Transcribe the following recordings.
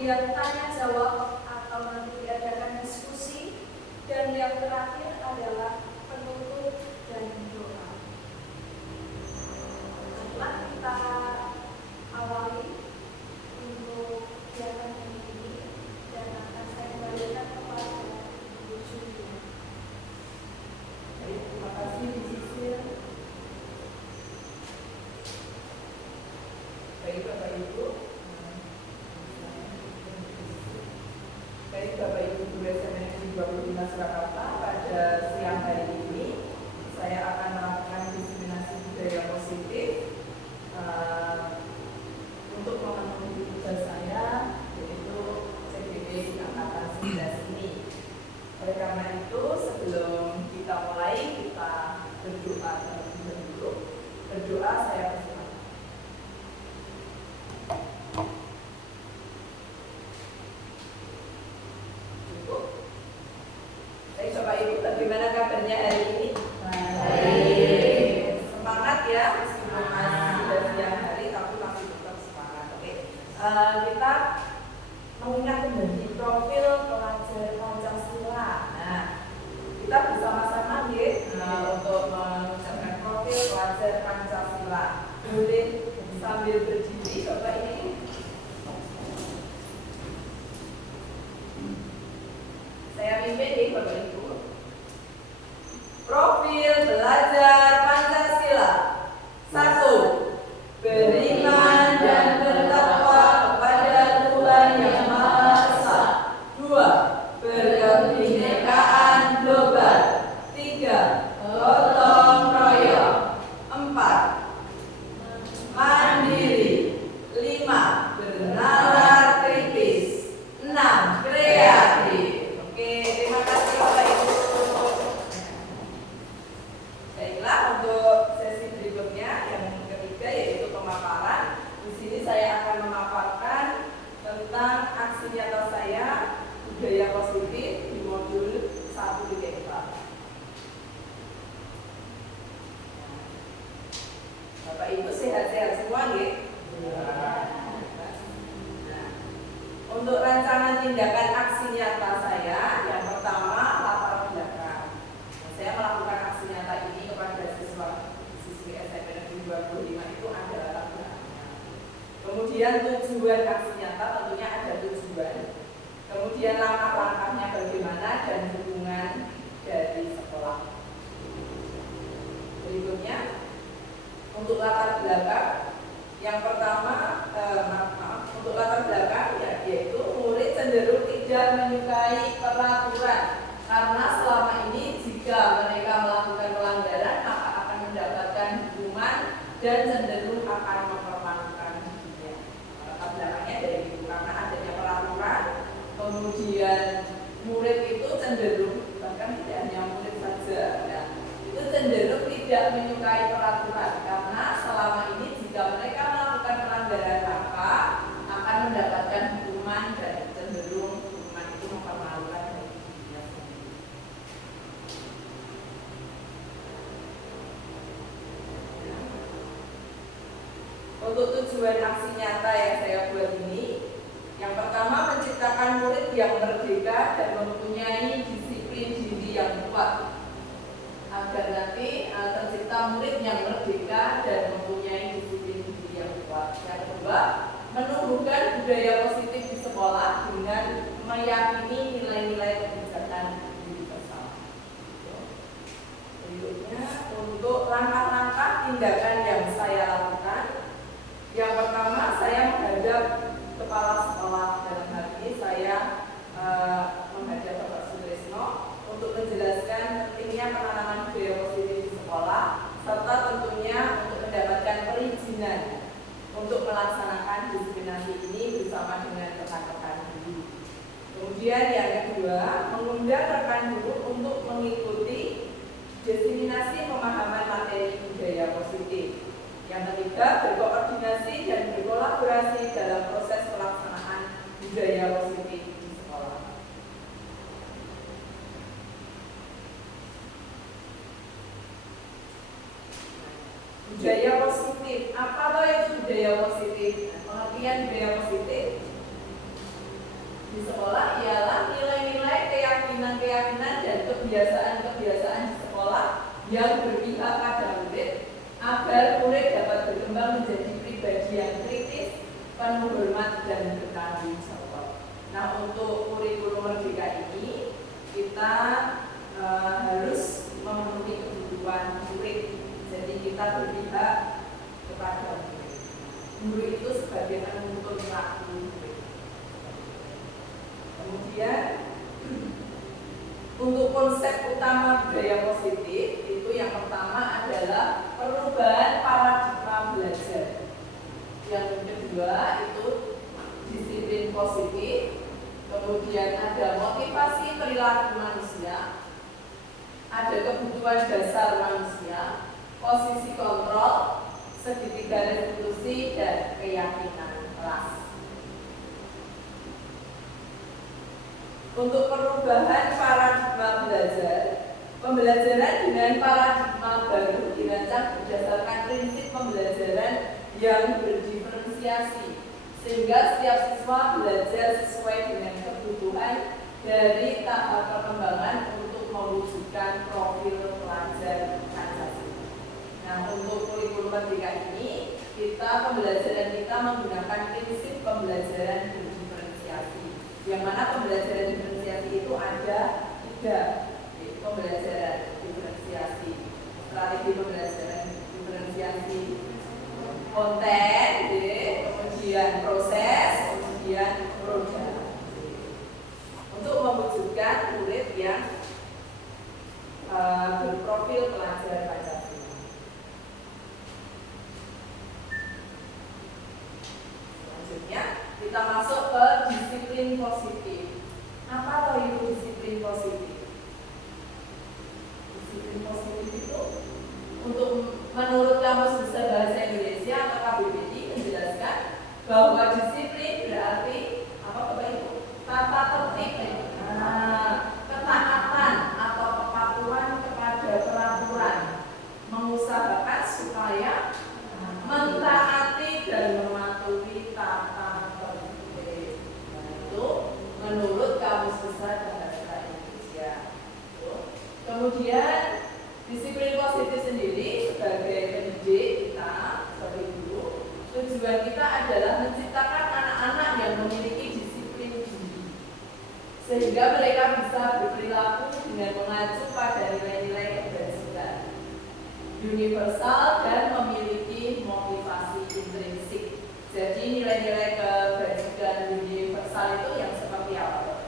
kemudian tanya jawab atau nanti diadakan diskusi, dan yang terakhir adalah penutup dan doa. Setelah kita awali untuk kegiatan ini, dan akan saya kembalikan kepada Ibu Julia. Baik, terima kasih Bu Sisil. Baik Bapak Ibu, baik Bapak Ibu Guru SMNI 25 Surakarta, pada siang hari ini saya akan melakukan diseminasi budaya positif untuk memenuhi tugas saya, yaitu CDP di angkatan 19 ini. Oleh karena itu, sebelum kita mulai, kita berdoa terlebih dahulu. Berdoa saya persilakan. Cukup. Baik Bapak Ibu, bagaimana kabarnya hari ini? Baik. Semangat ya, meskipun masih sudah siang hari, tapi masih tetap semangat. Oke. Kita mengingat kembali profil pelajar Pancasila. Nah, kita bersama-sama untuk mengucapkan profil pelajar Pancasila. Boleh sambil berdiri, coba ini. Saya pimpin nih Bapak Ibu. Profil belajar Pancasila. 1. Beriman dan bertakwa kepada Tuhan Yang Maha Esa. 2. Berkebinekaan global. 3. Gotong royong. 4. Mandiri. 5. Bernalar kritis. 6. Kreatif. Oke, terima kasih Bapak Ibu. Baiklah, untuk sesi berikutnya yang ketiga yaitu pemaparan. Di sini saya akan memaparkan tentang aksi nyata saya budaya positif di modul 1.4. Bapak Ibu sehat-sehat semua nggih? Nah, untuk rancangan tindakan aksi nyata saya, yang pertama latar belakang. Saya melakukan aksi nyata ini kepada siswi SMP Negeri 25 itu ada latar belakangnya. Kemudian tujuan aksi nyata, tentunya ada tujuan. Kemudian langkah-langkahnya bagaimana dan hubungan dari sekolah. Berikutnya untuk latar belakang, yang pertama untuk latar belakang yaitu murid cenderung tidak menyukai peraturan karena selama ini jika mereka melakukan pelanggaran maka akan mendapatkan hukuman dan cenderung akan mempermalukan dirinya. Latar belakangnya dari itu karena adanya peraturan, kemudian murid itu cenderung, bahkan tidak hanya murid saja, ya, itu cenderung tidak menyukai peraturan karena selama ini jika mereka melakukan pelanggaran maka akan mendapatkan hukuman dan cenderung hukuman itu mempermalukan diri dirinya sendiri. Untuk tujuan aksi nyata yang saya buat ini, yang pertama menciptakan murid yang merdeka dan mempunyai disiplin diri yang kuat agar nanti tercipta murid yang merdeka dan mempunyai disiplin diri yang kuat. Yang kedua, menumbuhkan budaya positif di sekolah dengan meyakini nilai-nilai kebijakan universal. Berikutnya untuk langkah-langkah tindakan yang saya lakukan. Yang pertama, saya menghadap kepala sekolah, dalam hal ini saya menghadap Bapak Sutrisno untuk menjelaskan pentingnya penanaman budaya positif di sekolah serta tentunya untuk mendapatkan perizinan untuk melaksanakan diskriminasi ini bersama dengan rekan-rekan guru. Kemudian yang kedua, mengundang rekan guru untuk mengikuti diseminasi pemahaman materi budaya positif. Yang ketiga, berkoordinasi dan berkolaborasi dalam proses pelaksanaan budaya positif di sekolah. Budaya positif, apa toh itu budaya positif? Pengertian budaya positif di sekolah ialah nilai-nilai, keyakinan-keyakinan, dan kebiasaan-kebiasaan di sekolah yang berpihak pada murid agar murid dapat berkembang menjadi pribadi yang kritis, penuh hormat, dan bertanggung jawab. Nah, untuk kurikulum merdeka ini kita harus memenuhi kebutuhan murid. Jadi kita berpihak kepada murid. Guru itu sebagai penuntun laku murid. Kemudian untuk konsep utama budaya positif itu yang pertama adalah perubahan paradigma belajar. Yang kedua itu disiplin positif. Kemudian ada motivasi perilaku manusia, ada kebutuhan dasar manusia, posisi kontrol, segitiga revolusi, dan keyakinan kelas. Untuk perubahan paradigma belajar, pembelajaran dengan paradigma baru dirancang berdasarkan prinsip pembelajaran yang berdiferensiasi, sehingga setiap siswa belajar sesuai dengan kebutuhan dari tahap perkembangan untuk mewujudkan profil pelajar Pancasila. Nah, untuk kurikulum merdeka ini, pembelajaran kita menggunakan prinsip pembelajaran berdiferensiasi, yang mana pembelajaran diferensiasi itu ada 3, yaitu pembelajaran diferensiasi, strategi pembelajaran diferensiasi, konten, kemudian proses, kemudian produk, untuk mewujudkan murid yang berprofil pelajar Pancasila. Selanjutnya kita masuk ke disiplin positif. Apa itu disiplin positif? Disiplin positif itu menurut Kamus Besar Bahasa Indonesia atau KBBI menjelaskan bahwa disiplin berarti apa Bapak Ibu? Tata tertib, ketaatan atau kepatuhan kepada peraturan, mengusahakan supaya mentaati dan mematuhi tata tertib. Itu menurut Kamus Besar Bahasa Indonesia. Kemudian disiplin positif sendiri sebagai pendidik kita, sebagai guru, tujuan kita adalah menciptakan anak-anak yang memiliki disiplin diri, sehingga mereka bisa berperilaku dengan mengacu pada nilai-nilai kebajikan universal dan memiliki motivasi intrinsik. Jadi nilai-nilai kebajikan universal itu yang seperti apa?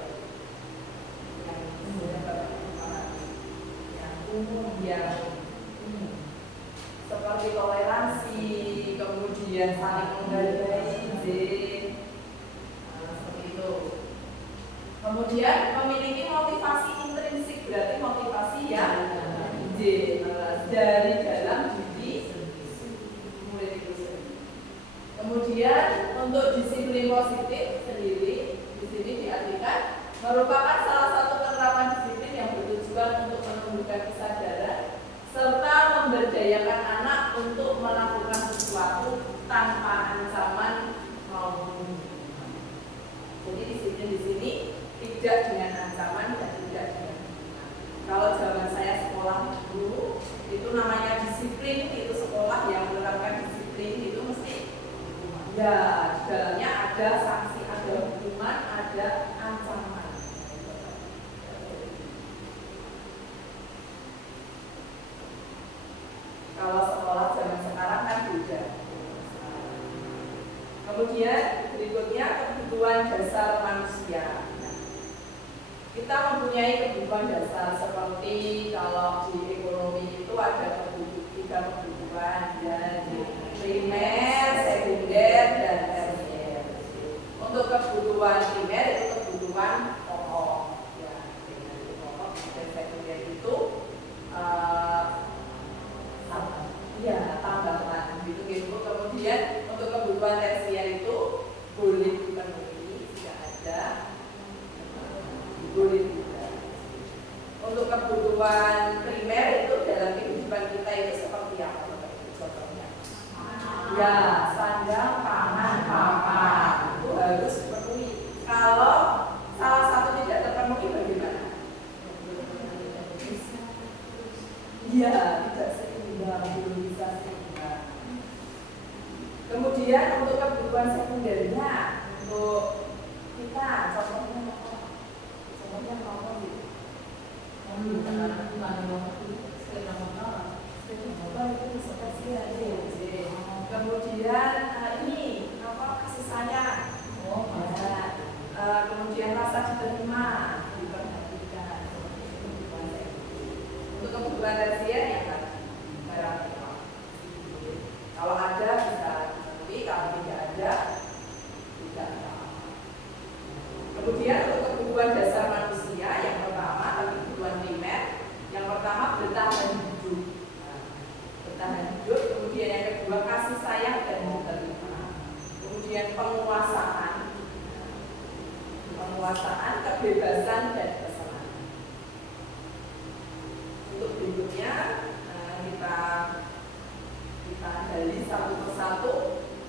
Yang seperti toleransi, kemudian saling menghargai, seperti itu. Kemudian memiliki motivasi intrinsik, berarti motivasi yang dari dalam diri murid itu sendiri. Kemudian untuk disiplin positif sendiri di sini diartikan merupakan salah satu penerapan disiplin yang bertujuan untuk menumbuhkan kesadaran serta memberdayakan anak untuk melakukan sesuatu tanpa ancaman maupun hukuman. Jadi disiplin di sini tidak dengan ancaman dan tidak dengan hukuman. Kalau zaman saya sekolah dulu itu namanya disiplin, itu sekolah yang menerapkan disiplin itu mesti ya di dalamnya ada sanksi, ada hukuman, ada ancaman. Kalau sekolah zaman sekarang kan beda. Kemudian berikutnya kebutuhan dasar manusia. Kita mempunyai kebutuhan dasar seperti kalau di ekonomi itu ada 3 kebutuhan, ya, primer, sekunder, dan tersier. Untuk kebutuhan primer itu kebutuhan pokok, ya, primer itu pokok, dan sekunder itu tambahan gitu. Kemudian untuk kebutuhan tersier itu boleh dipenuhi jika ada, boleh juga. Untuk kebutuhan primer itu dalam kehidupan kita itu seperti apa? Contohnya, ya, sandang, pangan, papan itu harus dipenuhi. Kalau Iya, tidak seimbang, belum bisa seimbang. Kemudian untuk kebutuhan sekundernya, untuk kita contohnya apa? Contohnya apa gitu? Kemudian ini apa kasih sayang, kemudian rasa diterima, diperhatikan. Untuk kebutuhan tersier yang barang kalau ada bisa dipenuhi, kalau tidak ada tidak. Kemudian untuk kebutuhan dasar manusia yang pertama, kebutuhan primer, yang pertama bertahan hidup. Bertahan hidup, kemudian yang kedua kasih sayang dan diterima. Kemudian penguasaan, kebebasan dan kesenangan. Untuk berikutnya kita gali satu persatu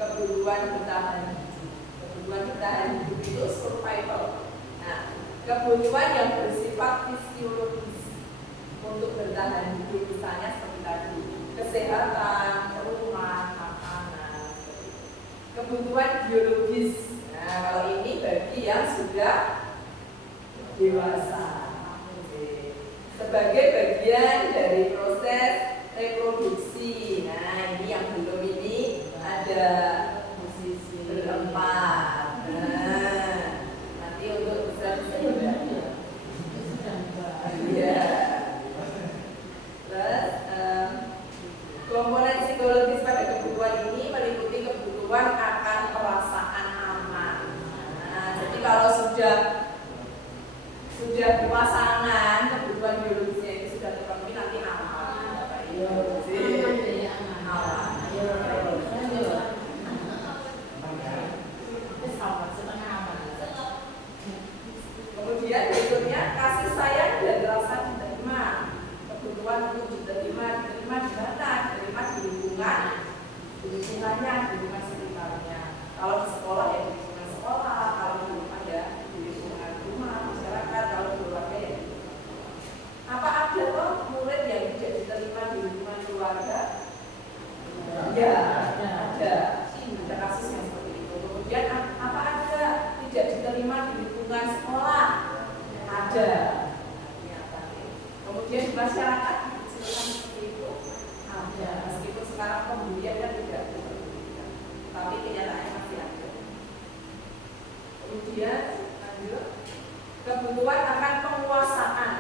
kebutuhan bertahan hidup. Kebutuhan bertahan hidup itu survival. Nah, kebutuhan yang bersifat fisiologis untuk bertahan hidup misalnya seperti tadi kesehatan, rumah, makanan. Kebutuhan biologis. Nah, kalau ini bagi yang sudah dewasa sebagai bagian dari proses reproduksi. Nah, ini yang belum ini ada berempat. Nah, nanti untuk bisa ya. Terus komponen psikologis pada kebutuhan ini meliputi kebutuhan akan perasaan aman. Nah, jadi kalau sudah berpasangan, kebutuhan biologisnya itu sudah terpenuhi, nanti aman. Kemudian berikutnya kasih sayang dan rasa diterima. Kebutuhan untuk diterima di mana? Diterima di lingkungannya, di lingkungan sekitarnya. Kalau di sekolah ya di lingkungan sekolah, kalau di rumah ya di lingkungan rumah, masyarakat, kalau di keluarga ya. Apa ada loh murid yang tidak diterima di lingkungan keluarga? Ya, ada. Ada kasus yang seperti itu. Kemudian apa ada tidak diterima di lingkungan sekolah? Ada. Kemudian di masyarakat seperti itu ada. Meskipun sekarang pembulian kan tidak diperbolehkan, tapi kenyataannya masih ada. Kemudian lanjut kebutuhan akan penguasaan.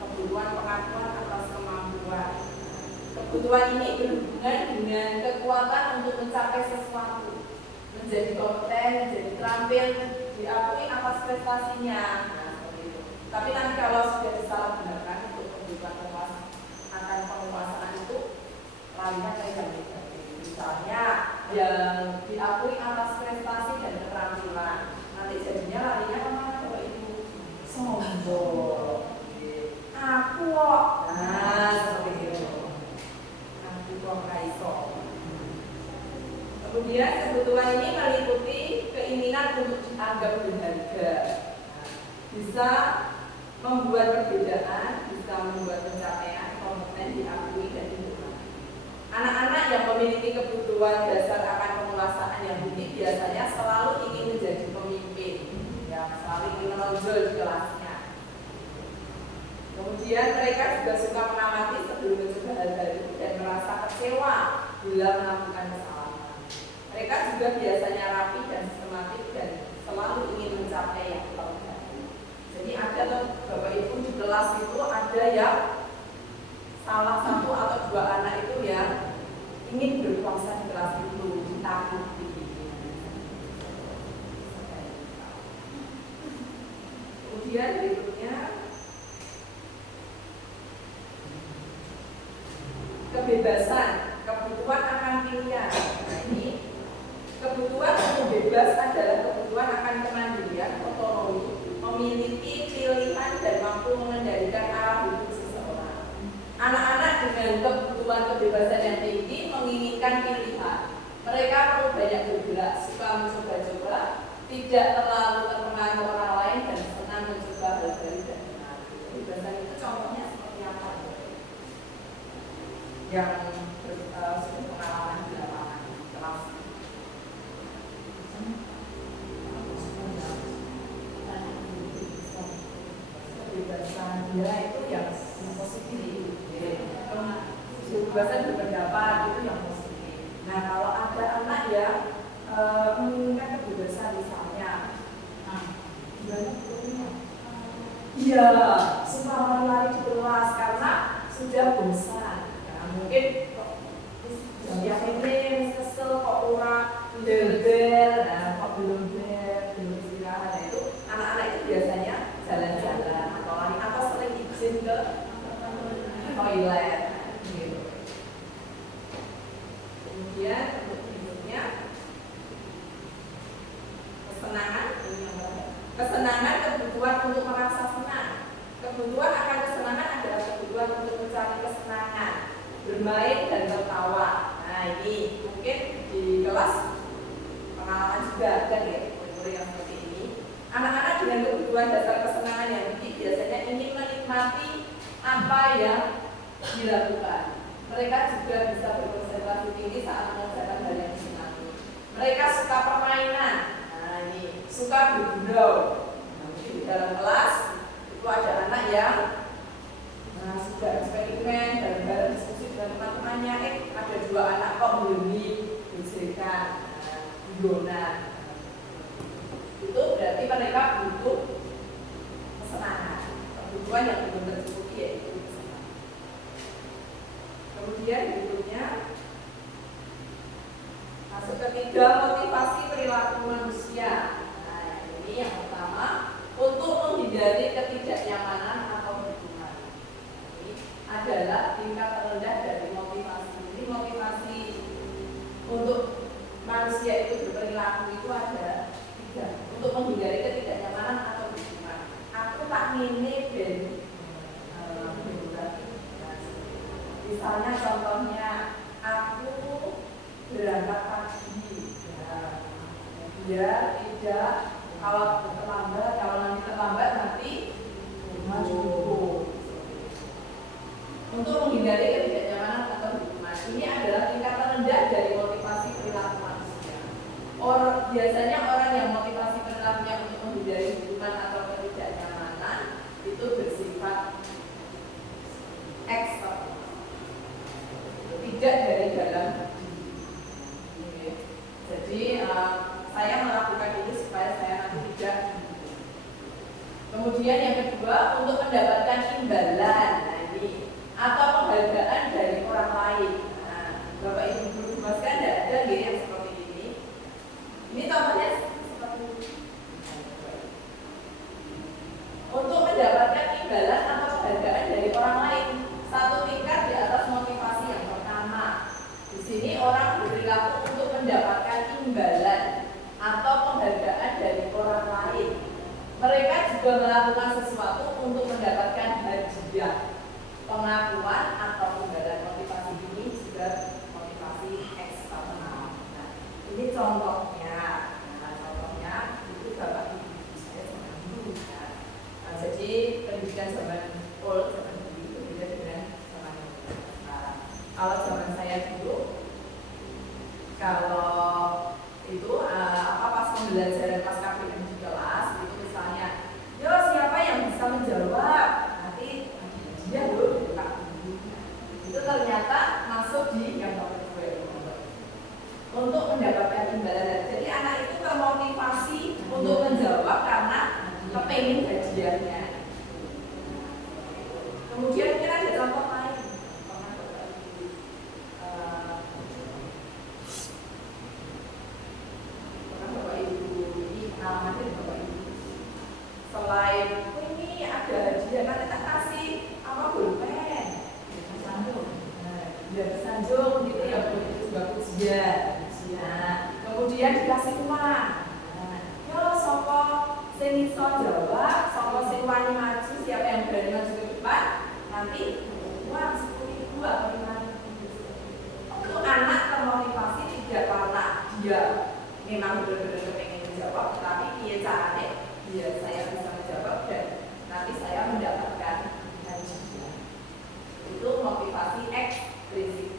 Kebutuhan pengakuan atas kemampuan. Kebutuhan ini berhubungan dengan kekuatan untuk mencapai sesuatu, menjadi kompeten, menjadi terampil, diakui atas prestasinya. Nah, seperti itu. Tapi nanti kalau sudah disalahgunakan untuk kebutuhan penguasaan itu lainnya kayak negatif. Misalnya yang diakui atas prestasi dan keterampilan, nanti jadinya larinya kemana Bapak Ibu? Sombong. Aku kok. Nah, seperti itu. Aku kok kaiso. Kemudian kebutuhan ini meliputi keinginan untuk dianggap berharga. Bisa membuat perbedaan, bisa membuat pencapaian, kompeten, diakui dan dihormati. Anak-anak yang memiliki kebutuhan dasar akan penguasaan yang tinggi biasanya selalu ingin menjadi pemimpin, ya, selalu ingin menonjol di kelasnya. Kemudian mereka juga suka mengamati sebelum mencoba hal baru dan merasa kecewa bila melakukan kesalahan. Mereka juga biasanya rapi dan sistematis dan selalu ingin mencapai yang terbaik. Jadi ada tuh Bapak Ibu di kelas itu ada yang salah satu atau dua anak itu yang ingin berkuasa di kelas itu, ditakuti. Kemudian berikutnya kebebasan, kebutuhan akan pilihan. Nah, ini kebutuhan untuk bebas adalah kebutuhan akan kemandirian, otonomi, memiliki pilihan dan mampu mengendalikan arah hidup seseorang. Anak-anak dengan kebutuhan kebebasan yang tinggi menginginkan pilihan. Mereka perlu banyak bergerak, suka mencoba-coba, tidak terlalu terpengaruh orang lain dan senang mencoba hal yang pengalaman di lapangan kelas. Kebebasan dia itu yang positif, kebebasan berpendapat itu yang positif. Nah kalau ada anak yang menginginkan kebebasan misalnya, gimana hukumnya? Iya, suka lari di kelas karena sudah bosan. Nah, mungkin yang ini kesel kok kurang bel, nah kok belum istirahat. Nah, itu anak-anak itu biasanya jalan-jalan atau lari atau sering izin ke toilet. Gitu. Kemudian untuk berikutnya kesenangan kebutuhan untuk merasa senang. Kebutuhan akan kesenangan adalah kebutuhan untuk mencari kesenangan, bermain dan tertawa. Nah ini mungkin di kelas pengalaman juga ada ya murid yang seperti ini. Anak-anak dengan kebutuhan dasar kesenangan yang tinggi biasanya ingin menikmati apa yang dilakukan. Mereka juga bisa berkonsentrasi tinggi saat mengerjakan hal yang disenangi. Mereka suka permainan. Nah ini suka bergurau. Nah, di dalam kelas itu ada anak yang sudah eksperimen bareng-bareng diskusi dengan teman-temannya. Ada 2 anak kok beli gesekan, guyonan. Itu berarti mereka butuh kesenangan. Kebutuhan yang belum tercukupi yaitu kesenangan. Kemudian berikutnya masuk ketiga, motivasi perilaku manusia. Nah ini yang pertama, untuk menghindari ketidaknyamanan atau hubungan. Ini adalah tingkat terendah dari motivasi. Jadi motivasi untuk manusia itu berperilaku itu ada 3. Untuk menghindari ketidaknyamanan atau hubungan. Aku tak ngene ben misalnya contohnya aku berangkat pagi, dia tidak kalau nanti nanti jumpa. Untuk menghindari ketidaknyamanan atau hubungan, ini adalah tingkat terendah dari motivasi perilaku manusia. Biasanya orang yang motivasi perilakunya untuk menghindari hubungan atau ketidaknyamanan itu bersifat eksternal, tidak dari dalam diri. Jadi saya melakukan ini supaya saya nanti tidak. Kemudian yang kedua, untuk mendapatkan imbalan, nah ini atau penghargaan dari orang lain. Nah, Bapak Ibu guru jelaskan ada yang seperti ini. Ini contohnya seperti ini. Untuk mendapatkan imbalan atau penghargaan dari orang lain, satu tingkat di atas motivasi yang pertama. Di sini orang berperilaku untuk mendapatkan imbalan atau penghargaan dari orang lain. Mereka juga melakukan sesuatu untuk mendapatkan hadiah, pengakuan atau imbalan. Motivasi ini juga motivasi eksternal. Nah, ini contohnya. Contohnya itu Bapak Ibu saya zaman dulu. Jadi pendidikan zaman old, zaman dulu itu beda dengan zaman sekarang. Kalau zaman saya dulu, kalau itu pas pembelajaran pas KPM di kelas itu misalnya, yo siapa yang bisa menjawab nanti dia dulu Pak Guru. Itu ternyata masuk di yang nomor 2 untuk mendapatkan imbalan. Jadi anak itu termotivasi untuk menjawab karena kepengen hadiahnya. Kemudian mungkin ada contoh lain. Bapak Ibu ini alamatnya Bapak Ibu. Selain ini ada hadiah, nanti tak kasih apa pulpen, sanjung gitu ya, itu bagus ya. Nah, kemudian dikasih uang. Yo sopo sing iso jawab, sopo sing wani maju, siapa yang berani maju ke depan, nanti uang 10.000 atau 5.000. Untuk anak termotivasi tidak karena dia memang benar-benar pengen menjawab, tapi dia caranya saya bisa menjawab dan nanti saya mendapatkan hadiah. Itu motivasi ekstrinsik.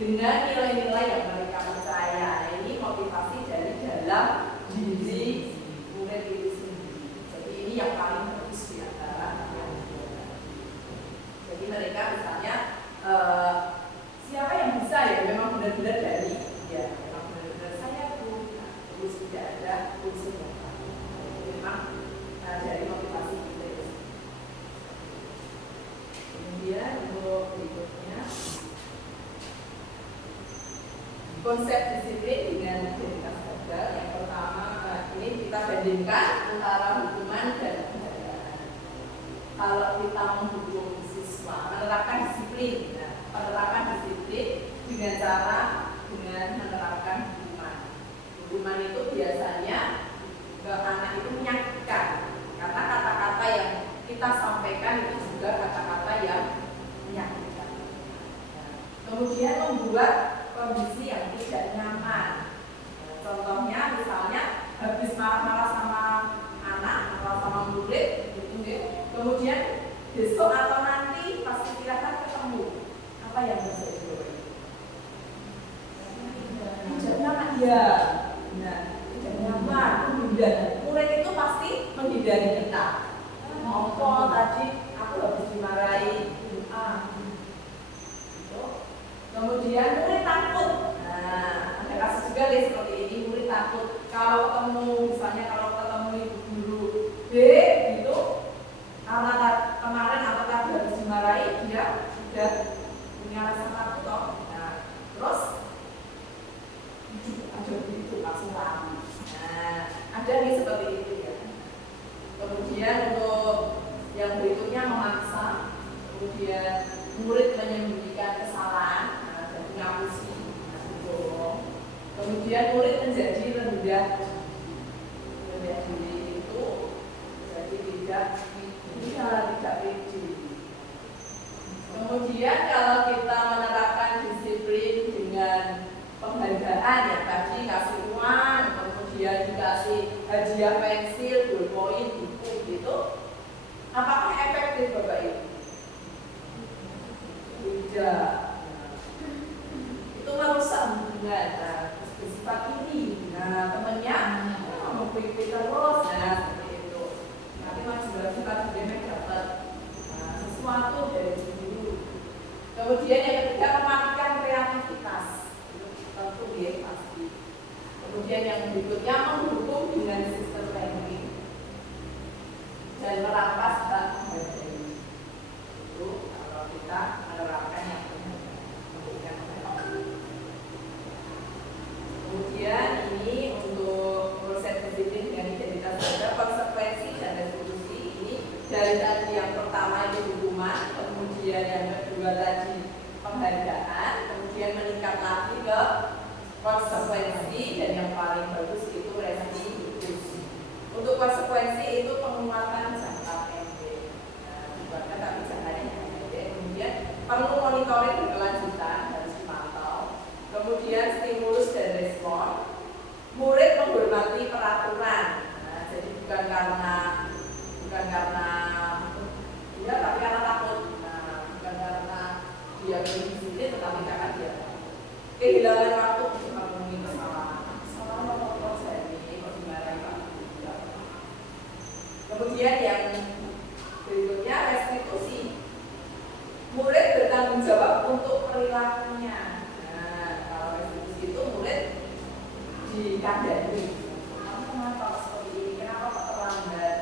dengan nilai-nilai yang mereka percaya. Nah, ini motivasi dari dalam diri murid itu sendiri. Jadi ini yang paling bagus di antara yang dua. Jadi mereka misalnya siapa yang bisa ya memang benar-benar dari ya memang benar-benar saya tuh terus tidak ada unsur yang memang dari motivasi kita itu. Kemudian untuk berikutnya konsep disiplin dengan identitas gagal. Yang pertama ini kita bandingkan antara hukuman dan penghargaan. Kalau kita menghukum siswa menerapkan disiplin, penerapan disiplin dengan cara menerapkan hukuman. Hukuman itu biasanya ke anak itu menyakitkan karena kata-kata yang kita sampaikan itu juga kata-kata yang menyakitkan. Kemudian membuat kondisi yang tidak nyaman. Contohnya misalnya habis marah-marah sama anak atau sama murid, kemudian besok atau nanti pas istirahat ketemu, apa yang terjadi? Tidak nyaman ya, tidak nyaman, menghindar. Murid itu pasti menghindari kita. Ngopo tadi aku habis dimarahi, kemudian murid takut. Nah, ada kasus juga deh seperti ini, murid takut kalau ketemu ibu guru B gitu, karena kemarin atau tadi habis dimarahi dia sudah punya rasa takut toh. Nah, terus ada begitu langsung lari. Nah, ada nih seperti itu ya. Kemudian untuk yang berikutnya memaksa, kemudian murid menyembunyikan kesalahan. Kemudian murid menjadi rendah diri itu jadi tidak pede. Kemudian kalau kita menerapkan disiplin dengan penghargaan ya tadi kasih uang, kemudian dikasih hadiah pensil, bolpoin, buku gitu, apakah efektif Bapak Ibu? Tidak. Itu merusak hubungan. Bersifat ini, temennya mengikuti terus, seperti itu. Nanti masih kita sebenarnya dapat sesuatu dari guru. Kemudian yang ketiga mematikan kreativitas, itu tentu ya pasti. Kemudian yang berikutnya menghukum dengan sistem ranking dan merampas hak materi. Itu kalau kita menerapkan yang kemudian ini untuk proses disiplin dengan identitas ada konsekuensi dan resolusi. Ini dari tadi yang pertama itu hukuman, kemudian yang kedua tadi penghargaan, kemudian meningkat lagi ke konsekuensi, dan yang paling bagus itu restitusi. Untuk konsekuensi itu penguatan jangka pendek, bukan tapi jangkanya pendek. Kemudian perlu monitoring berkelanjutan, harus dipantau. Kemudian stimulus dan respon, murid menghormati peraturan. Jadi bukan karena dia tapi karena takut. Bukan karena dia berdisiplin, tetapi karena dia kehilangan waktu untuk memenuhi kesalahan. Kesalahan apa proses ini kok dimarahi Pak? Kemudian yang berikutnya restitusi, murid bertanggung jawab untuk perilakunya. Itu murid dikandani, kamu kenapa seperti ini, kenapa terlambat.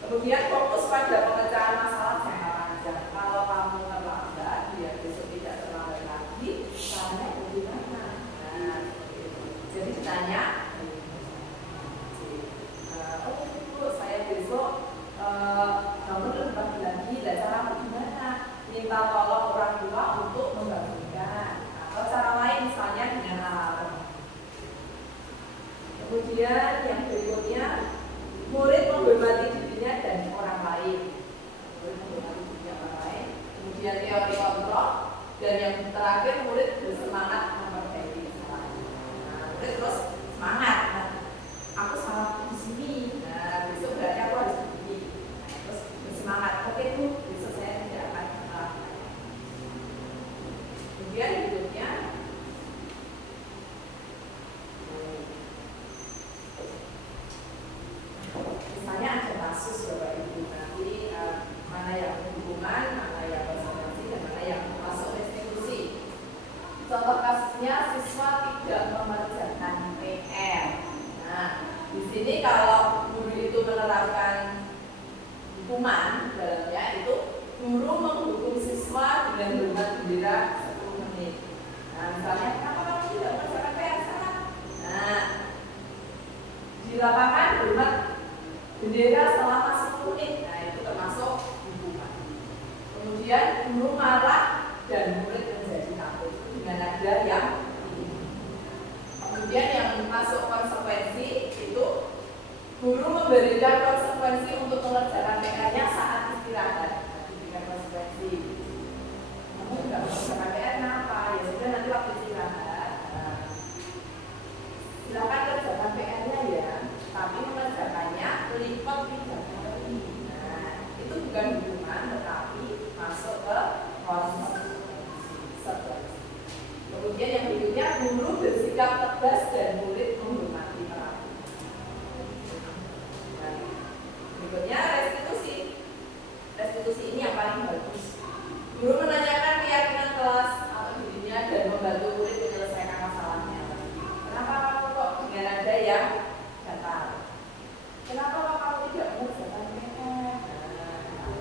Kemudian fokus pada pemecahan masalah jangka panjang. Kalau kamu terlambat, biar besok tidak terlambat lagi, caranya bagaimana? Nah, seperti itu. Jadi ditanya, Bu, saya besok kamu lebih pagi lagi, dan cara bagaimana? Minta tolong orang tua untuk membangunkan. Atau cara lain misalnya dengan alarm. Kemudian yang berikutnya murid menghormati dirinya dan orang lain. Murid menghormati dirinya orang lain. Kemudian teori kontrol, dan yang terakhir murid bersemangat memperbaiki kesalahan. Murid terus semangat. Aku salah di sini. Besok berarti aku harus begini. Terus bersemangat. Oke tuh, besok saya tidak akan salah. Kemudian berikutnya sini kalau guru itu menerapkan hukuman dalamnya itu guru menghukum siswa dengan hormat bendera 10 menit. Nah, misalnya kenapa kamu tidak mengerjakan PR sana? Nah, di lapangan hormat bendera selama 10 menit. Nah, itu termasuk hukuman. Kemudian guru marah dan murid menjadi takut dengan nada yang tinggi. Kemudian yang masuk konsekuensi itu guru memberikan konsekuensi untuk mengerjakan PR-nya saat istirahat. Diberikan konsekuensi. Kamu tidak mengerjakan PR kenapa? Ya sudah nanti waktu istirahat. Nah, silakan kerjakan PR-nya ya, tapi mengerjakannya lipat 3 kali. Nah, itu bukan hukuman, tetapi masuk ke konsekuensi. Kemudian yang berikutnya guru bersikap tegas dan murid menghormati peraturan. Nah, berikutnya restitusi. Restitusi ini yang paling bagus. Guru menanyakan keyakinan kelas atau dirinya dan membantu murid menyelesaikan masalahnya. Kenapa kamu kok dengan ada yang datar? Kenapa kamu tidak mengerjakan PR?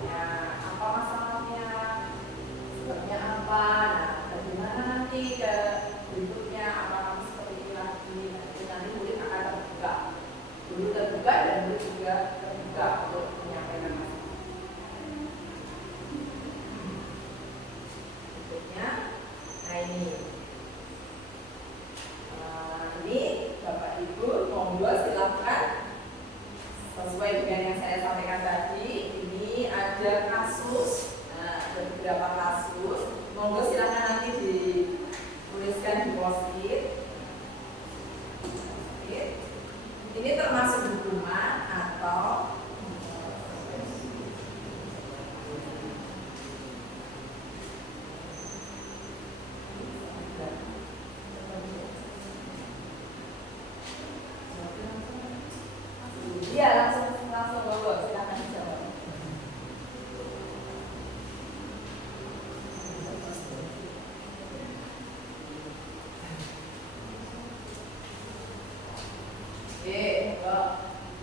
Nah, apa masalahnya? Sebabnya apa? Nah, bagaimana nanti ke berikutnya? Apa kamu seperti ini lagi? Nanti murid akan terbuka. Guru terbuka dan murid juga terbuka untuk menyampaikan masalah. Berikutnya, nah ini Bapak Ibu monggo silakan sesuai dengan yang saya sampaikan tadi. Ini ada kasus, ada beberapa kasus. Monggo silakan nanti dituliskan di post-it. Ini termasuk hukuman atau iya, langsung monggo silakan dijawab.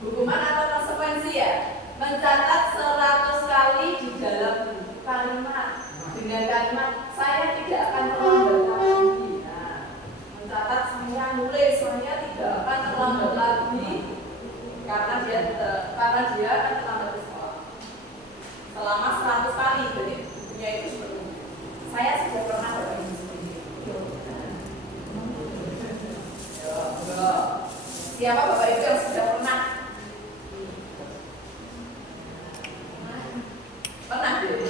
Hukuman atau konsekuensi ya? Mencatat 100 kali di dalam kalimat dengan kalimat saya tidak akan terlambat lagi. Nah, mencatat saya nulis saya tidak akan terlambat lagi karena dia akan terlambat ke sekolah selama 100 kali. Jadi bukunya itu seperti ini. Saya sudah pernah baca ini seperti ini. Siapa Bapak Ibu yang sudah pernah? Pernah deh.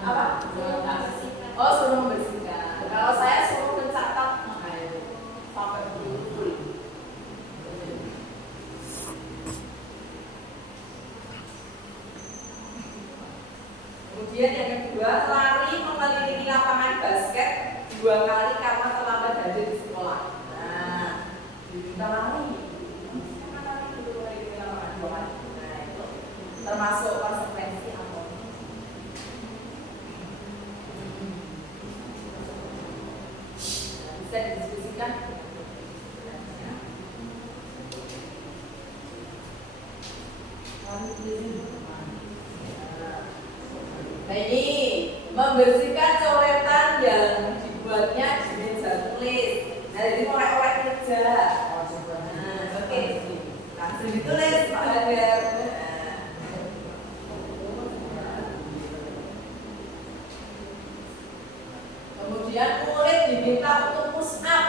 Apa? Oh, suruh membersihkan. Kalau saya suruh mencatat sampai full. Kemudian yang kedua, lari mengelilingi lapangan basket 2 kali karena terlambat hadir di sekolah. Nah, diminta lari. Nah, itu termasuk konsekuensi apa? Bisa didiskusikan. Nah, ini membersihkan coretan yang dibuatnya di meja tulis. Nah, jadi orek-orek kerja. Nah, oke. Langsung ditulis Pak Hadir. Kemudian murid diminta untuk push up.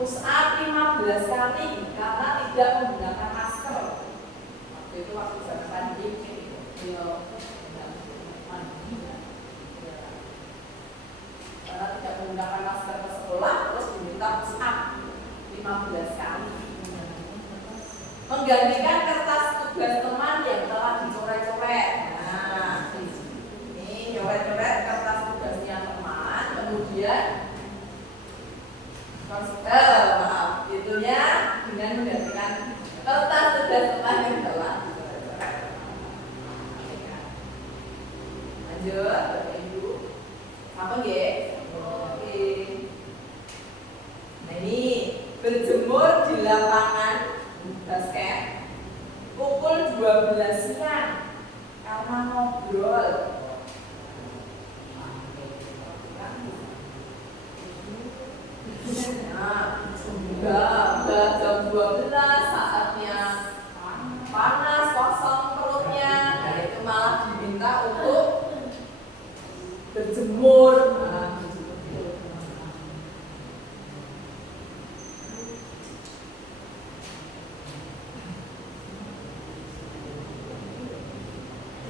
Push up 15 kali karena tidak menggunakan masker. Waktu itu waktu zaman pandemi. Karena tidak menggunakan masker ke sekolah, terus diminta push up 15 kali. Menggantikan kertas tugas teman yang telah dicoret-coret. Nah, ini coret-coret kertas tugasnya teman, kemudian itunya dengan menggantikan kertas tugas teman yang telah dicoret-coret. Lanjut, Bapak Ibu. Apa nggih? Oke. Nah, ini berjemur di lapangan basket pukul 12 siang karena ngobrol. Nah, udah jam 12 saatnya panas, kosong perutnya, dan itu malah diminta untuk berjemur.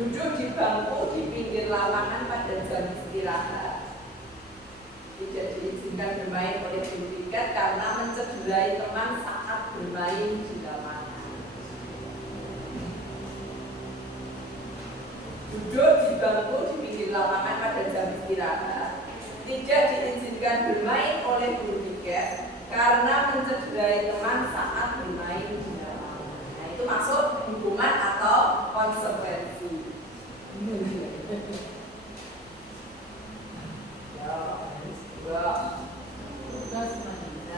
Duduk di bangku di pinggir lapangan pada jam istirahat. Tidak diizinkan bermain oleh guru piket karena mencederai teman saat bermain di lapangan. Duduk di bangku di pinggir lapangan pada jam istirahat. Tidak diizinkan bermain oleh guru piket karena mencederai teman saat bermain di lapangan. Nah, itu masuk hukuman atau konsekuensi.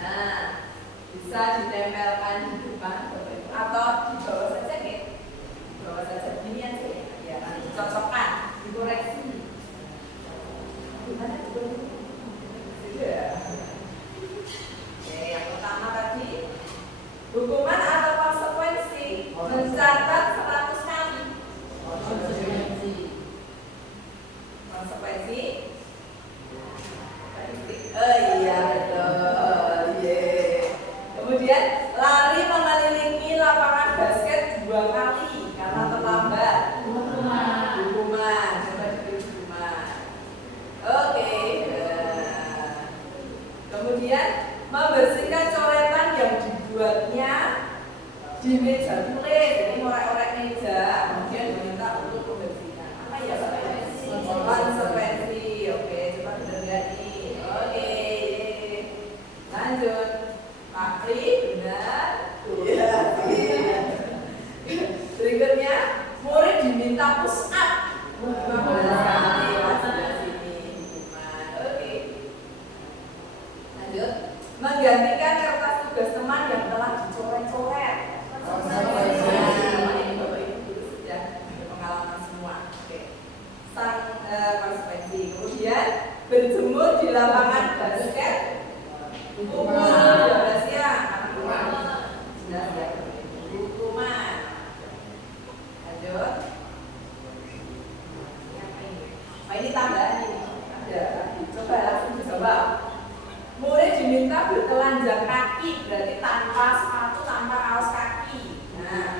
Nah, bisa ditempelkan di depan atau di bawah saja, di bawah saja ini aja ya, nanti dicocokkan, dikoreksi. Gimana juga? Sudah. Oke, yang pertama tadi hukuman atau konsekuensi mencatat 100 kali. Konsekuensi. Oh iya betul. Kemudian lari mengelilingi lapangan basket 2 kali karena terlambat. Hukuman. Coba diberi hukuman. Oke. Kemudian membersihkan coretan yang dibuatnya di meja tulis. Ini ngorek-ngorek meja, kemudian diminta untuk membersihkan. Apa ya Pak? Konsekuensi. Oke, coba benar-benar. Oke, lanjut. Pakri, benar. Iya. Berikutnya, murid diminta push up 15 kali. Sini hukuman. Oke. Lanjut. Menggantikan kertas tugas teman yang telah dicoret-coret. Ini Bapak Ibu dulu sudah berpengalaman semua. Oke. Konsekuensi. Kemudian berjemur di lapangan basket pukul 12 siang. Hukuman. Lanjut. Ini tambahan ini. Ada. Coba langsung dijawab. Murid diminta bertelanjang kaki, berarti tanpa sepatu, tanpa kaos kaki. Nah,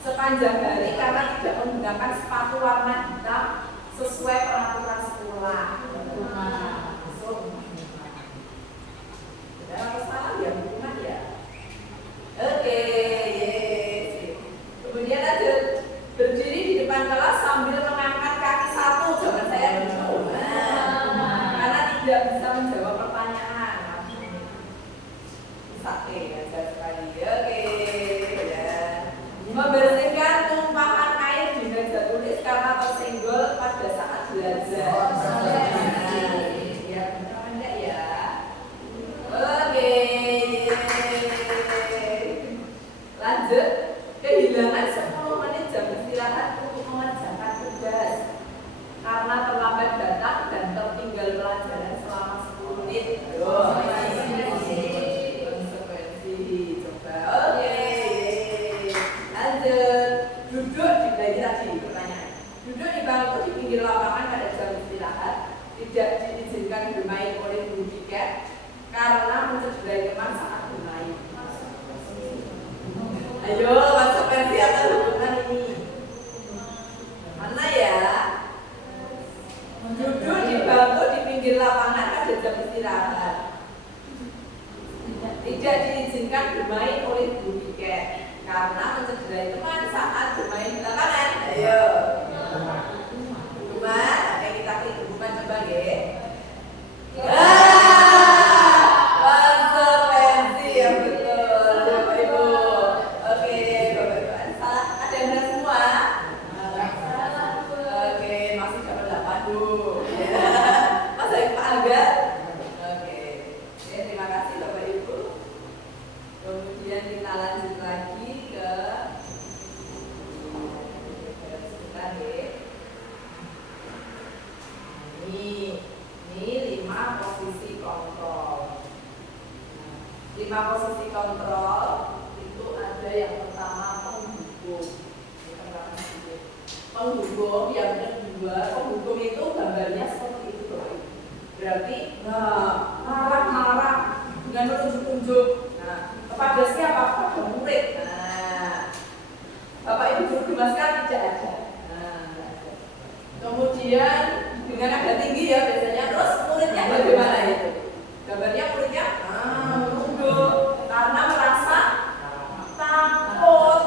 sepanjang hari karena tidak menggunakan sepatu warna hitam sesuai peraturan sekolah. Ada apa salah ya hukuman ya? Oke, kemudian lanjut. Berdiri di depan kelas sambil mengangkat kaki satu. Jangan saya dulu. Karena tidak bisa menjawab pertanyaan. Sate aja sekali. Oke, ya. Membersihkan tumpahan air di meja tulis karena tersenggol pada saat belajar. Ya, enggak ya? Oke. Lanjut. Kehilangan 10 menit jam istirahat untuk mengerjakan tugas karena terlambat datang dan tertinggal pelajaran selama 10 menit. Konsekuensi. Coba. Oke. Lanjut. Duduk di tadi pertanyaan. Duduk di bangku di pinggir lapangan pada jam istirahat tidak diizinkan bermain oleh guru piket karena mencederai teman saat bermain. Ayo, konsekuensi atas hukuman ini. Mana ya? Duduk di bangku di pinggir lapangan pada jam istirahat tidak diizinkan bermain oleh guru piket karena mencederai teman saat bermain di lapangan. Ayo. Hukuman, oke kita klik hukuman coba ya. Konsekuensi yang betul, Bapak Ibu. Oke, Bapak Ibu. Salah, ada yang benar semua? Oke, masih dapat 8 Bu. Mas Pak Angga. Oke, terima kasih Bapak Ibu. 5 posisi kontrol itu ada yang pertama penghubung. Penghubung yang kedua, penghubung itu gambarnya seperti itu loh. Berarti marah-marah dengan menunjuk-nunjuk. Nah, kepada siapa? Kepada murid. Nah, Bapak Ibu guru gemaskan tidak ada. Nah, kemudian dengan nada tinggi ya biasanya. Terus muridnya bagaimana itu? Gambarnya muridnya menunduk karena merasa takut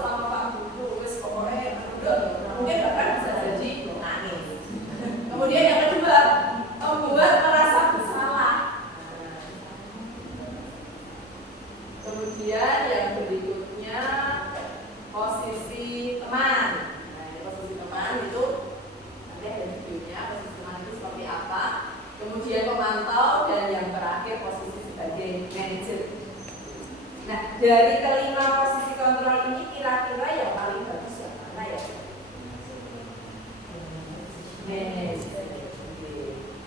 sama Pak Guru. Wis pokoknya menunduk. Mungkin bahkan bisa jadi nangis. Kemudian yang kedua, membuat merasa bersalah. Kemudian yang berikutnya posisi teman. Nah, ini posisi teman itu nanti ada videonya. Posisi teman itu seperti apa? Kemudian pemantau dan yang terakhir posisi sebagai manajer. Nah, dari kelima posisi kontrol ini kira-kira yang paling bagus yang mana ya? Manajer.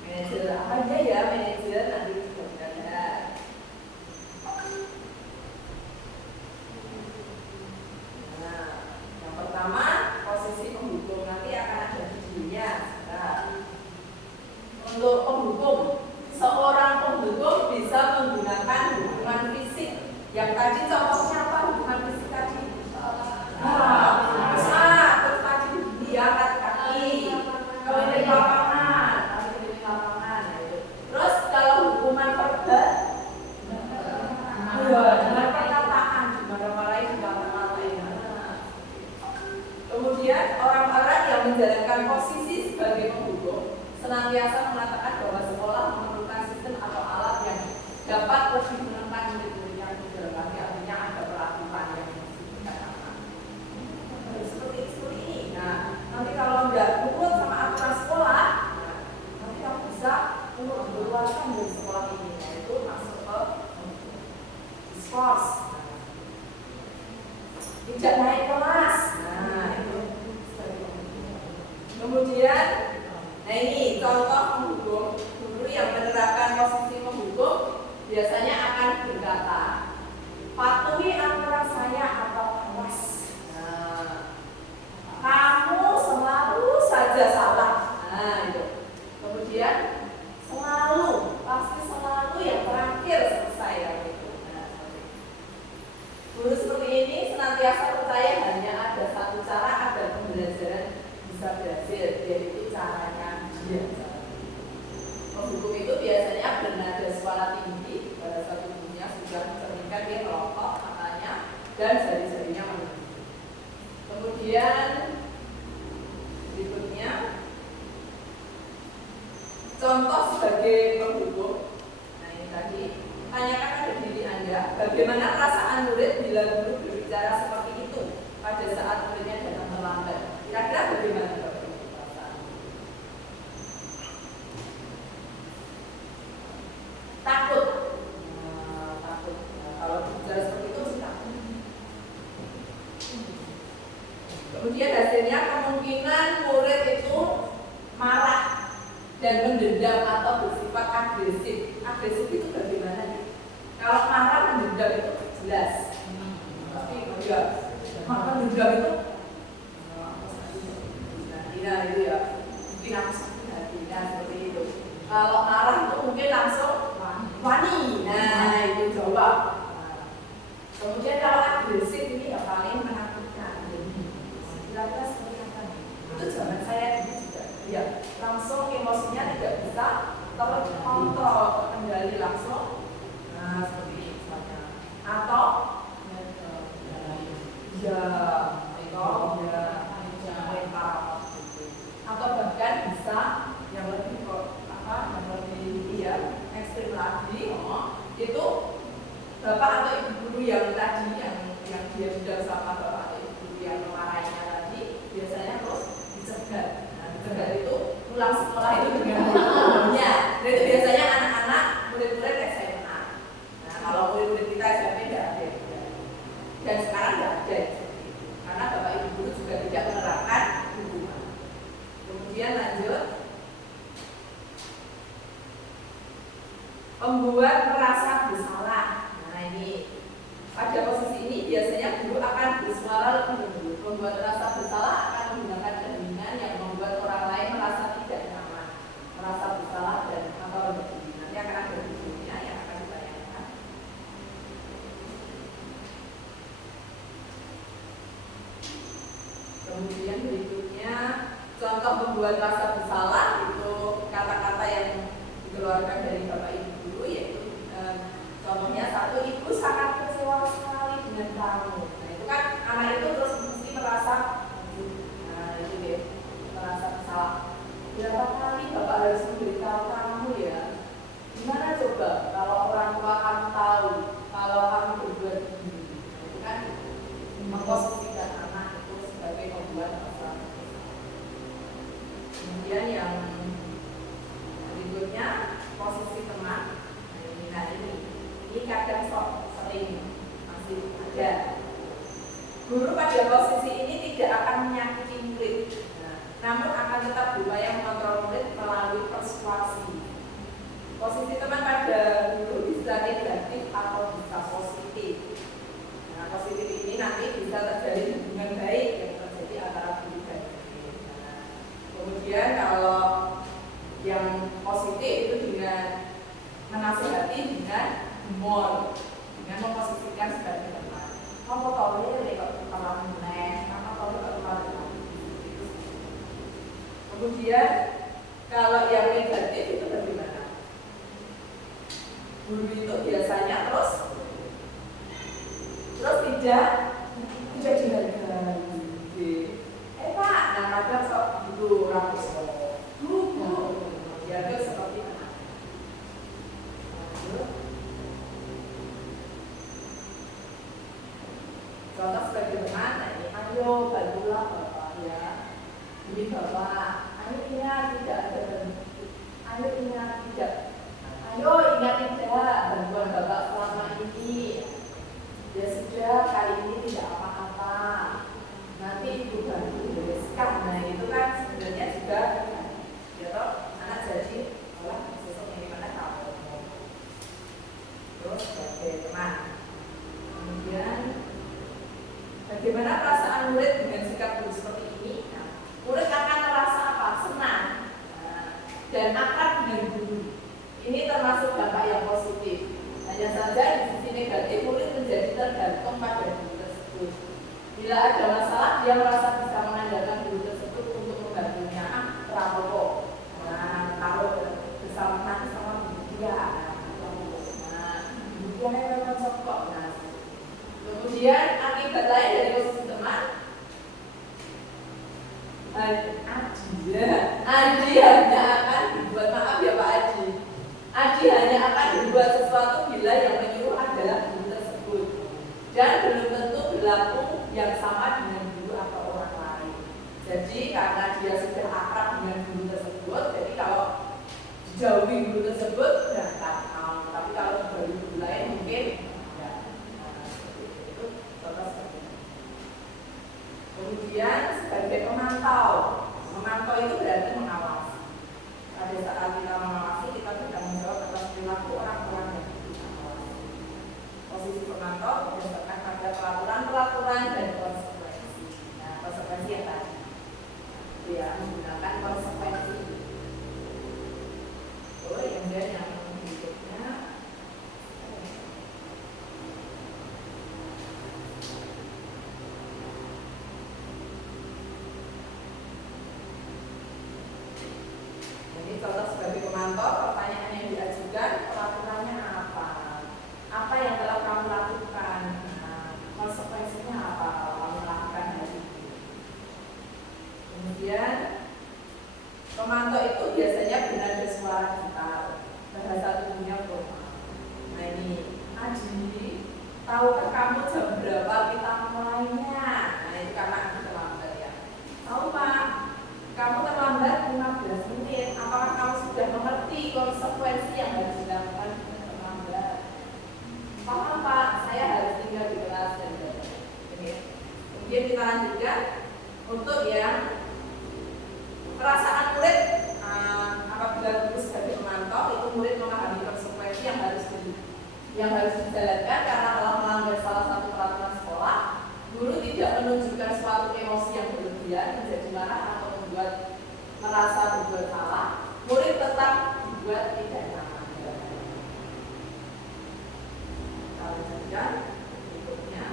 Manajer apa aja ya manajer nanti juga kita lihat. Nah, yang pertama posisi penghubung nanti akan ada videonya. Nah, untuk penghubung, seorang penghubung bisa menggunakan hubungan fisik. Yang tadi contohnya apa hubungan fisik tadi? Terus tadi diangkat kaki, keliling lapangan, Terus kalau hubungan verbal, dengan perkataan, dimarahin, dikata-katain. Kemudian orang-orang yang menjalankan posisi sebagai penghubung senantiasa mengatakan bahwa sekolah memerlukan sistem atau alat yang dapat lebih menekan murid-murid yang menjalankan, artinya ada peraturan yang dikatakan. Seperti ini. Nah, nanti kalau nggak nurut sama aturan sekolah, nanti kamu bisa mengeluarkan dari sekolah ini, yaitu masuk ke diskors, tidak naik kelas. Nah, itu. Kemudian, nah ini contoh penghubung. Guru yang menerapkan posisi penghubung biasanya akan berkata, patuhi aturan saya atau awas. Nah, kamu selalu saja salah. Nah, itu. Kemudian pasti selalu yang terakhir selesai gitu. Nah, guru seperti ini senantiasa percaya hanya ada satu cara agar pembelajaran bisa berhasil, yaitu caranya dia. Penghubung itu biasanya bernada suara tinggi, pada satu tubuhnya sudah mencerminkan dia merokok matanya dan jari-jarinya menunduk. Kemudian berikutnya contoh sebagai penghubung. Nah, ini tadi tanyakan pada diri Anda, bagaimana perasaan murid bila guru berbicara seperti itu pada saat muridnya datang terlambat. Kira-kira bagaimana perasaan? Takut. Takut. Kalau berbicara seperti itu sih takut. Kemudian hasilnya kemungkinan murid itu marah dan mendendam atau bersifat agresif. Agresif itu bagaimana nih? Kalau marah mendendam itu jelas. Tapi ya, mendendam itu itu ya, mungkin aku sakit hati seperti itu. Kalau marah itu mungkin langsung wani. Nah, itu jawab. Kemudian kalau agresif ini ya paling menakutkan. Kira-kira seperti apa? Itu zaman saya dulu juga. Ya, langsung emosinya tidak bisa terkontrol, terkendali langsung. Nah, seperti ini misalnya. Atau atau bahkan bisa yang lebih ekstrim lagi, itu bapak atau ibu guru yang tadi yang dia sudah sama bapak atau ibu guru yang memarahinya tadi biasanya terus dicegat. Nah, dicegat itu pulang sekolah itu dengan gurunya. Dan itu biasanya anak-anak murid-murid SMA. Nah, kalau murid-murid kita SMP tidak ada. Dan sekarang tidak ada karena bapak ibu guru juga tidak menerapkan hukuman. Kemudian lanjut, membuat merasa bersalah. ini pada posisi ini biasanya guru akan bersuara lebih lembut. Membuat rasa bersalah akan menggunakan keheningan yang membuat orang lain merasa tidak nyaman, merasa bersalah dan atau lebih. Nanti akan ada videonya yang akan dibayangkan. Kemudian berikutnya contoh membuat rasa bersalah itu kata-kata yang dikeluarkan dari Bapak Ibu guru, yaitu contohnya satu, ibu sangat kecewa sekali dengan kamu. Nah itu kan anak itu terus mesti merasa, nah itu dia, merasa bersalah. Berapa kali Bapak harus memberitahu kamu ya? Gimana coba kalau orang tua kamu tahu kalau kamu berbuat begini? Nah itu kan memposisikan anak itu sebagai pembuat rasa bersalah. Kemudian yang berikutnya posisi teman. Nah ini kadang sering masih ada. Guru pada posisi ini tidak akan menyakiti murid, namun akan tetap berupaya mengontrol murid melalui persuasi. Posisi teman pada guru bisa negatif atau bisa positif. Nah, positif ini nanti bisa terjadi hubungan baik yang terjadi antara guru dan murid. Kemudian kalau yang positif itu dengan menasihati dengan humor, dengan memposisikan sebagai teman. Kamu tahu ya kalau kalau meneng, kamu tahu kalau kemudian kalau yang negatif itu bagaimana? Guru itu biasanya terus tidak dihargai. Pak, nah kadang sok guru rakus, guru, dihargai seperti mana? Contoh sebagaimana ini, ayo bantulah Bapak ya. Ini Bapak, ayo ingat tidak ada bantuan, ayo ingat tidak, ayo ingat tidak bantuan Bapak selama ini. Ya sudah, kali ini tidak apa-apa. Nanti Ibu bantu bereskan. Nah itu kan sebenarnya juga ya toh anak jadi sesuatu yang dimana kamu. Terus sebagai teman. Kemudian bagaimana perasaan murid dengan sikap guru seperti ini? Nah, murid akan merasa apa? Senang dan akrab dengan guru. Ini termasuk dampak yang positif. Hanya saja di sisi negatif murid menjadi tergantung pada guru tersebut. Bila ada masalah, dia merasa bisa mengandalkan guru tersebut untuk membantunya. Prabowo. Nah, kalau bersama nanti sama dia. Dia memang cocok. Nah, kemudian akibat lain dari posisi teman, Adi hanya akan dibuat, maaf ya Pak Adi, Adi hanya akan dibuat sesuatu bila yang menyuruh adalah guru tersebut dan belum tentu berlaku yang sama dengan guru atau orang lain. Jadi karena dia sudah akrab dengan guru tersebut, jadi kalau dijauhi guru tersebut berangkat mau, tapi kalau dijauhi guru lain mungkin enggak. Itu contoh seperti itu. Kemudian sebagai pemantau itu berarti mengawasi. Pada saat kita mengawasi, kita bertanggung jawab atas perilaku orang-orang yang kita awasi. Posisi pemantau berdasarkan pada peraturan dan konsekuensi. Nah, konsekuensi yang tadi, ya menggunakan konsekuensi. Kemudian yang berikutnya, jadi contoh sebagai pemantau, pertanyaan yang diajukan, peraturannya apa? Apa yang telah kamu lakukan? Nah, konsekuensinya apa kalau kamu lakukan hal itu? Kemudian pemantau itu biasanya bernada suara gitar, bahasa tubuhnya formal. Nah ini, Adi, tahukah kamu jam berapa kita mulainya? Nah itu karena aku terlambat ya. Tahu Pak, kamu terlambat 15 menit. Apakah kamu sudah mengerti konsekuensi yang harus dilakukan dengan terlambat? Paham Pak, saya harus tinggal di kelas dan ini. Kemudian kita lanjutkan untuk yang perasaan murid. Apabila guru sebagai pemantau, itu murid memahami konsekuensi yang harus yang harus dijalankan karena telah melanggar salah satu peraturan sekolah. Guru tidak menunjukkan suatu emosi yang berlebihan, menjadi marah atau membuat merasa berbuat salah. Murid tetap dibuat tidak nyaman. Kita lanjutkan berikutnya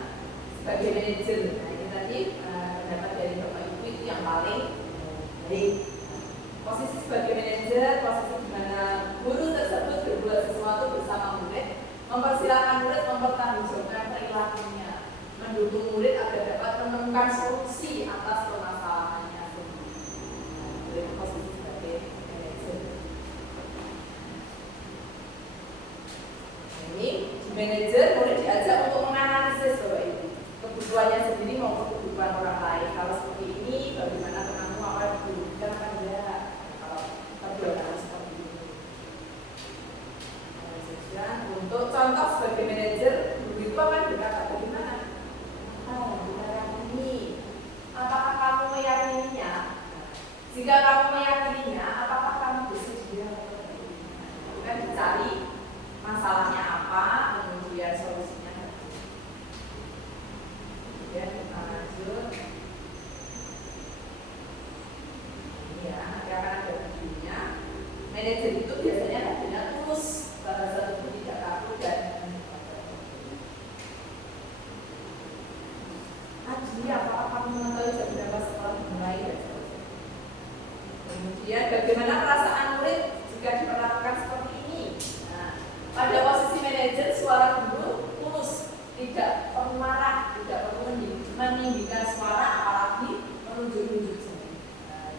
sebagai manajer. Nah, ini tadi pendapat dari Bapak Ibu itu yang paling baik. Posisi sebagai manajer, posisi di mana guru tersebut berbuat sesuatu bersama murid, mempersilahkan murid mempertanggungjawabkan perilakunya, mendukung murid agar dapat menemukan solusi atas permasalahannya sendiri. Nah, posisi sebagai manajer. Ini di manajer murid diajak untuk menganalisis Bapak Ibu kebutuhannya sendiri maupun kebutuhan orang lain. Kalau seperti ini, bagaimana temanmu apa yang dibutuhkan akan enggak? Kalau perbuatan seperti ini. Dan untuk contoh sebagai manajer, guru itu akan berkata bagaimana? Ini, apakah kamu meyakininya? Jika kamu meyakininya, apakah kamu bersedia? Bukan dicari masalahnya apa, kemudian solusinya. Kemudian kita lanjut. Ini ya, nanti akan ada videonya. Manajer itu biasanya hadirnya tulus, bahasa tubuh tidak kaku dan apakah kamu mengetahui jam berapa sekolah dimulai dan seterusnya. Kemudian bagaimana perasaan murid jika diperlakukan seperti ini? Nah, pada posisi manajer suara guru tulus, tidak perlu marah, tidak perlu meninggikan suara, apalagi menunjuk-nunjuk sendiri. Nah,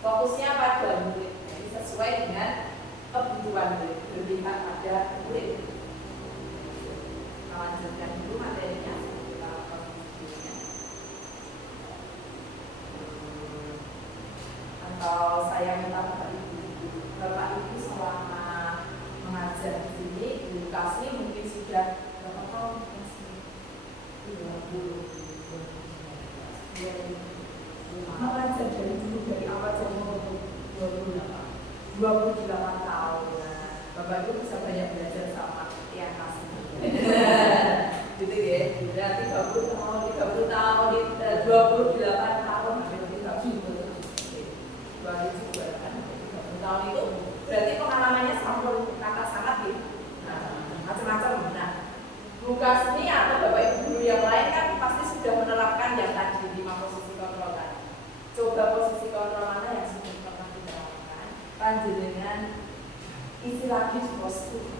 fokusnya pada murid, jadi sesuai dengan kebutuhan murid, berpihak pada murid. Kita lanjutkan dulu materinya. Atau saya minta Bapak Ibu selama mengajar di sini di Kasni mungkin sudah berapa tahun? 20. Mengajar dari dulu dari awal jadi 28 tahun. Nah, Bapak Ibu bisa banyak belajar sama yang Kasni. Gitu ya. Berarti 30 tahun, 28 tahun hampir 30 tahun itu berarti pengalamannya sampul kata sangat ya, macam-macam. Nah, Bu Kasni atau Bapak Ibu guru yang lain kan pasti sudah menerapkan yang tadi 5 posisi kontrol tadi. Coba posisi kontrol mana yang sudah pernah kita lakukan? Panjenengan isi lagi di posisi.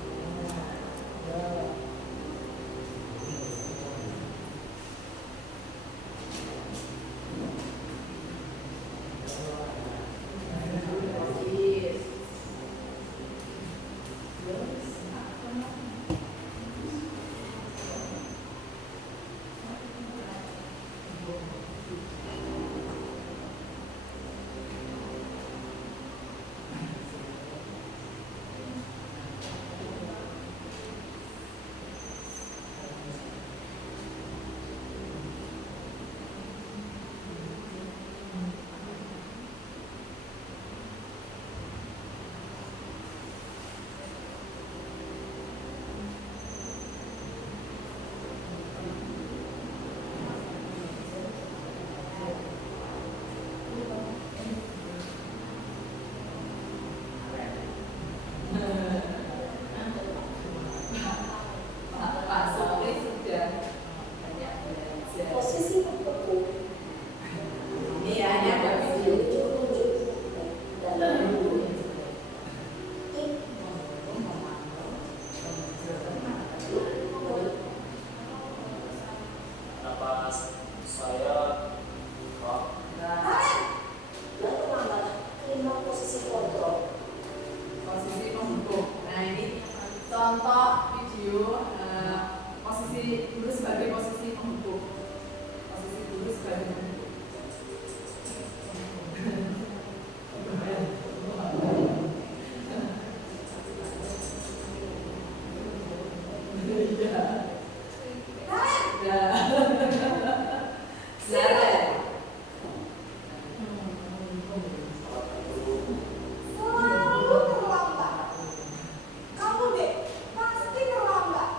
Kamu deh, pasti terlambat.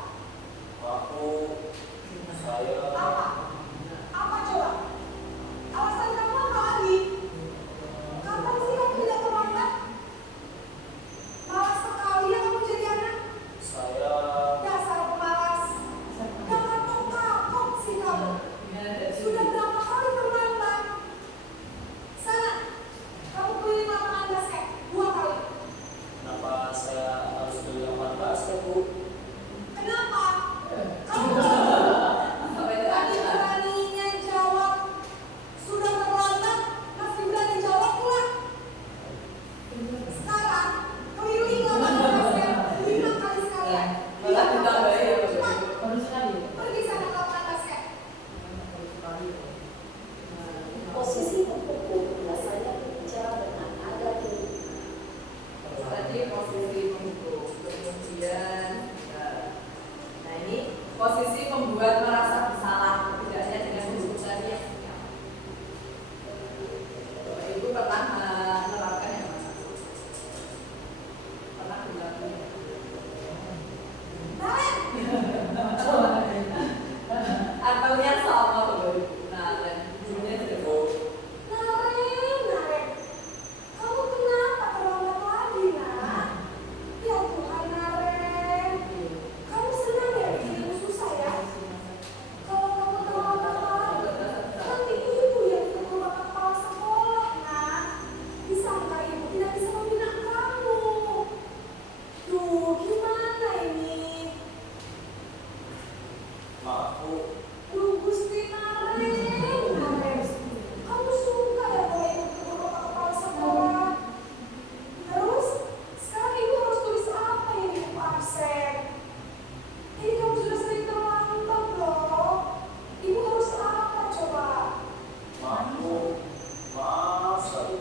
berarti posisi pembuka. Kemudian nah ini posisi membuat merasa bersalah, tidaknya dengan pembukaan yang senyap. Ibu pernah menerapkan yang mana? Pernah dilakukan? Atau yang sama loh Ibu? Nah, dan ibunya juga. Naren, kamu kenapa terlambat lagi, nak? Ya Tuhan, Naren, kamu senang ya bikin ibu susah ya? Kalau kamu terlambat lagi, nanti ibu yang ketemu bapak kepala sekolah, nak. Disangka ibu tidak bisa membina kamu. Duh, gimana ini? Maaf Bu, Duh, Gusti Naren, kamu suka ya kalau ibu ketemu bapak kepala sekolah? Terus, sekarang ibu harus tulis apa yang ibu absen? Ini kamu sudah sering terlambat loh. Ibu harus apa coba? maaf Bu, maaf sekali.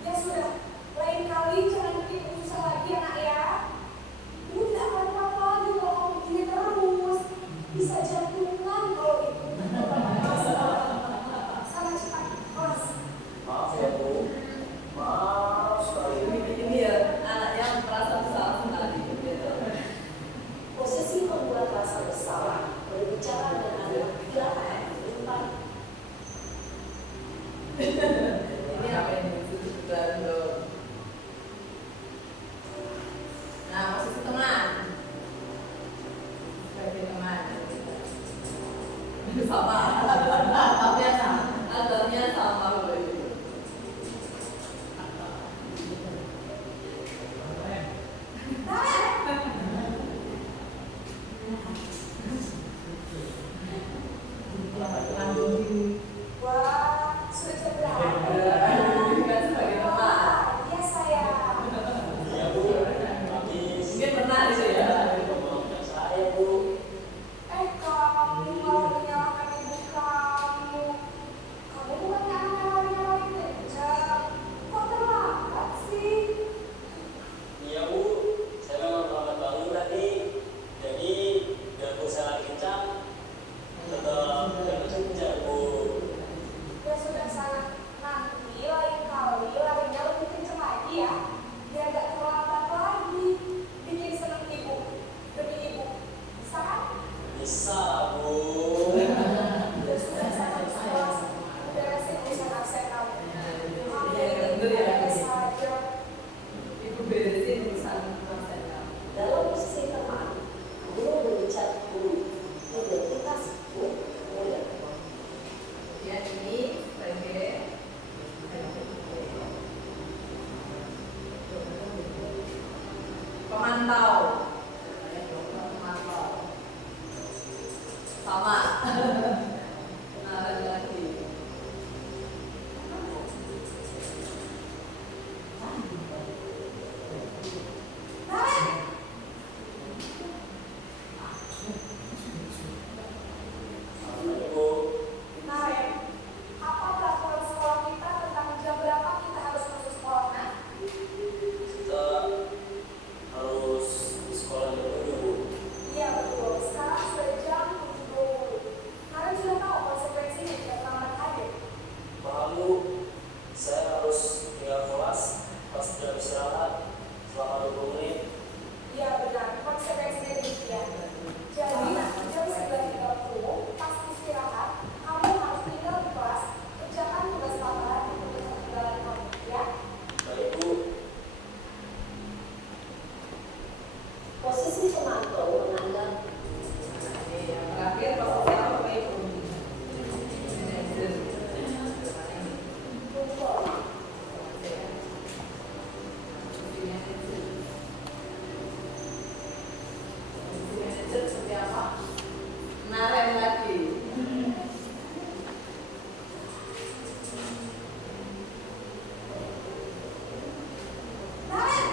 Ya sudah, lain kali jangan bikin ibu susah lagi ya nak ya. Ibu tidak akan kuat lagi kalau kamu begini terus. Bisa jantungan kalau ibu. Sana cepat, kelas. Maaf ya Bu, maaf sekali. Ini ya anak yang merasa bersalah sekali gitu. Posisi membuat rasa bersalah, berbicara dengan anak tidak akan berubah. Ini apa yang disebut Belanda? Nah, posisi teman. Sebagai teman. Sama. Adabnya sama loh Ibu. Wah, sudah jam berapa? Kan sebagai teman. Ya sayang. Iya Bu, habis Mungkin pernah gitu ya. ngomongin saya Bu. Kamu malah menyalahkan ibu kamu. Kamu bukannya anak nyalahin kencang. Kok terlambat sih? Iya Bu, saya memang terlambat bangun tadi. Jadi biarpun saya lagi kencang, tetap gak kencang Bu. Ya sudah sana. Nanti lain kali larinya lebih kencang lagi ya. Biar gak terlambat lagi. Bikin seneng ibu. Demi ibu. Bisa kan? Bisa Bu. Ya sudah sana ke kelas. Beresin urusan absen kamu. Bener ya. Saja. Ibu beresin urusan absen kamu. Dalam posisi teman, guru berbicara guru, identitas guru mulia. Ya ini sebagai pemantau. Pemantau. Sama. Kenalan lagi. Apa Bu? Naren, apa peraturan sekolah kita tentang jam berapa kita harus masuk sekolah? Nah, Kita harus di sekolah dulu Bu. iya betul. Sekarang sudah jam 7. Naren sudah tahu konsekuensinya jika terlambat hadir. Paham Bu, saya harus tinggal kelas pas jam istirahat selama 20 menit. Iya benar, konsekuensinya demikian. Jadi nanti jam 9.30 pas istirahat, kamu harus tinggal di kelas, kerjakan tugas tambahan untuk ketinggalan kamu, ya? Baik Bu. Posisi pemantau menandakan Ini yang terakhir posisi apa Ibu? Manajer. informal. Manajer seperti apa? Naren lagi. Naren,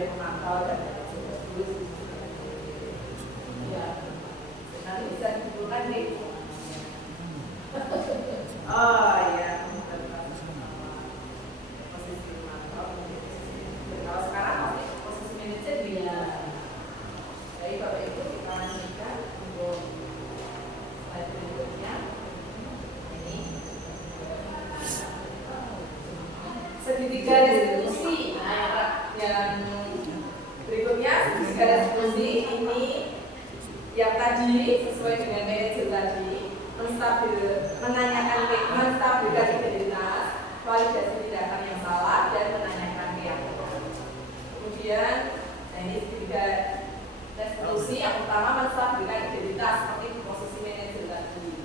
kemudian memantau dan terus. Ya, nanti bisa dikumpulkan di. Oh ya, posisi memantau. Kalau sekarang posisi manajer dia. Jadi Bapak Ibu kita lanjutkan untuk slide berikutnya. Ini segitiga restitusi. Nah, yang berikutnya segitiga restitusi ini yang tadi sesuai dengan manajer tadi menstabilkan identitas, validasi tindakan yang salah dan menanyakan keyakinan. Kemudian, nah ini segitiga restitusi yang pertama menstabilkan identitas seperti di posisi manajer tadi.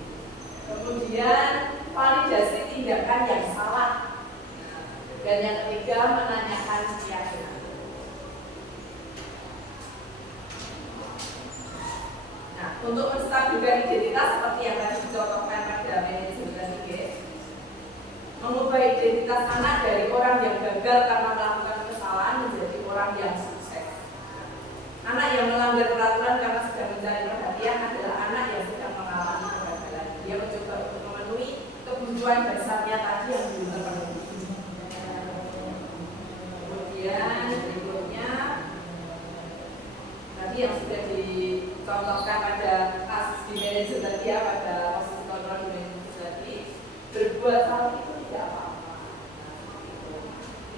Kemudian validasi tindakan yang salah. Dan yang ketiga menanyakan keyakinan. Nah, untuk menstabilkan identitas seperti yang tadi dicontohkan pada manajer tadi, mengubah identitas anak dari orang yang gagal karena melakukan kesalahan menjadi orang yang sukses. Anak yang melanggar peraturan karena sedang mencari perhatian adalah anak yang sedang mengalami kegagalan. Dia mencoba untuk memenuhi kebutuhan dasarnya tadi yang belum terpenuhi. Kemudian berikutnya tadi yang sudah dicontohkan pada kasus di manajer tadi ya, pada posisi kontrol di manajer tadi, berbuat hal itu tidak apa-apa.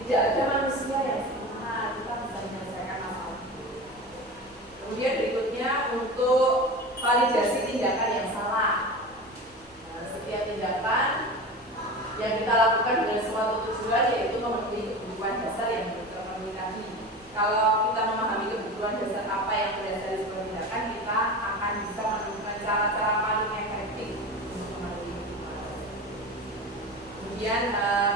Tidak ada manusia yang sempurna, kita bisa menyelesaikan masalah. Kemudian berikutnya untuk validasi tindakan yang salah. Nah, setiap tindakan yang kita lakukan dengan suatu tujuan yaitu memenuhi kebutuhan dasar yang terpenuhi tadi. Kalau kita memahami kebutuhan dasar apa yang berdasar dari sebuah tindakan, kita akan bisa menemukan cara-cara paling efektif untuk memenuhi kebutuhan. Kemudian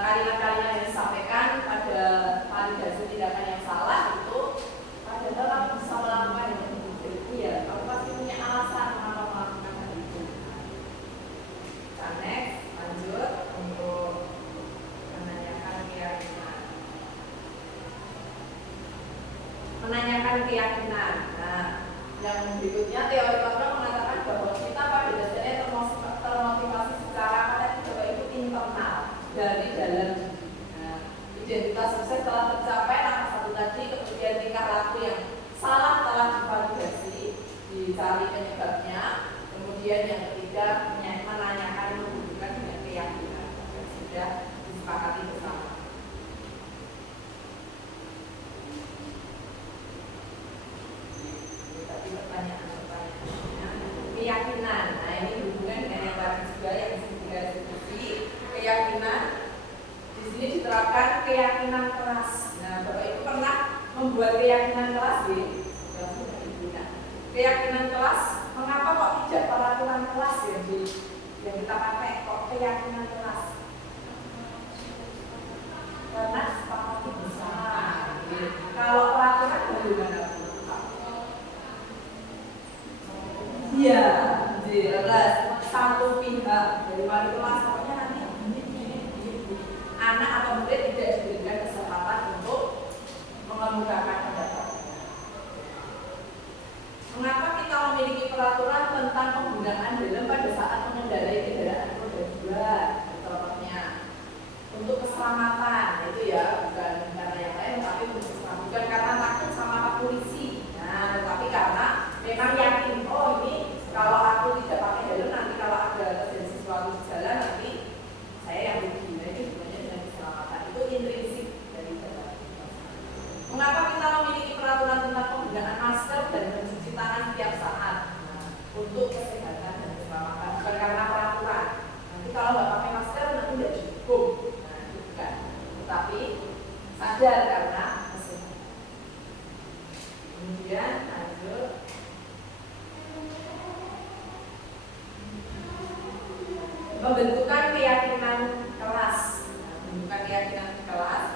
kalimat-kalimat yang disampaikan pada validasi tindakan yang salah itu, padahal kamu bisa melakukan dengan itu ya, kamu pasti punya alasan mengapa melakukan hal itu. Next, lanjut untuk menanyakan keyakinan. Nah, yang berikutnya teori Lacan mengatakan bahwa kita pada dasarnya termotivasi secara Bapak Ibu internal dari dalam. Nah, identitas sukses telah tercapai langkah satu tadi, kemudian tingkah laku yang salah telah divalidasi, dicari penyebabnya. Kemudian yang ketiga menanyakan menghubungkan dengan keyakinan yang sudah disepakati bersama. Keyakinan, nah ini hubungan dengan yang tadi juga yang segitiga restitusi. Keyakinan di sini diterapkan keyakinan keras. Nah, Bapak Ibu pernah membuat keyakinan keras di? Keyakinan keras, mengapa kok tidak peraturan kelas yang kita pakai kok keyakinan keras? Karena sepakati bersama. Kalau peraturan bagaimana? Iya, jelas satu pihak dari wali kelas pokoknya nanti ini. Anak atau murid tidak diberikan kesempatan untuk mengemukakan pendapat. Mengapa kita memiliki peraturan tentang penggunaan helm pada saat mengendarai kendaraan roda 2? Contohnya untuk keselamatan, itu ya, bukan karena yang lain, tapi untuk keselamatan, bukan karena takut sama Pak Polisi. Nah, tetapi karena memang yakin, oh ini kalau aku tidak pakai helm nanti kalau ada terjadi sesuatu di jalan nanti saya yang rugi. Nah, itu sebenarnya dengan keselamatan itu intrinsik dari dalam. Mengapa kita memiliki peraturan tentang penggunaan masker dan mencuci tangan setiap saat? Nah, untuk kesehatan dan keselamatan, bukan karena peraturan. Nanti kalau nggak pakai masker nanti tidak dihukum. Nah, itu bukan. Tetapi sadar karena kesehatan. Kemudian lanjut. Membentukan keyakinan kelas. Membentukan keyakinan kelas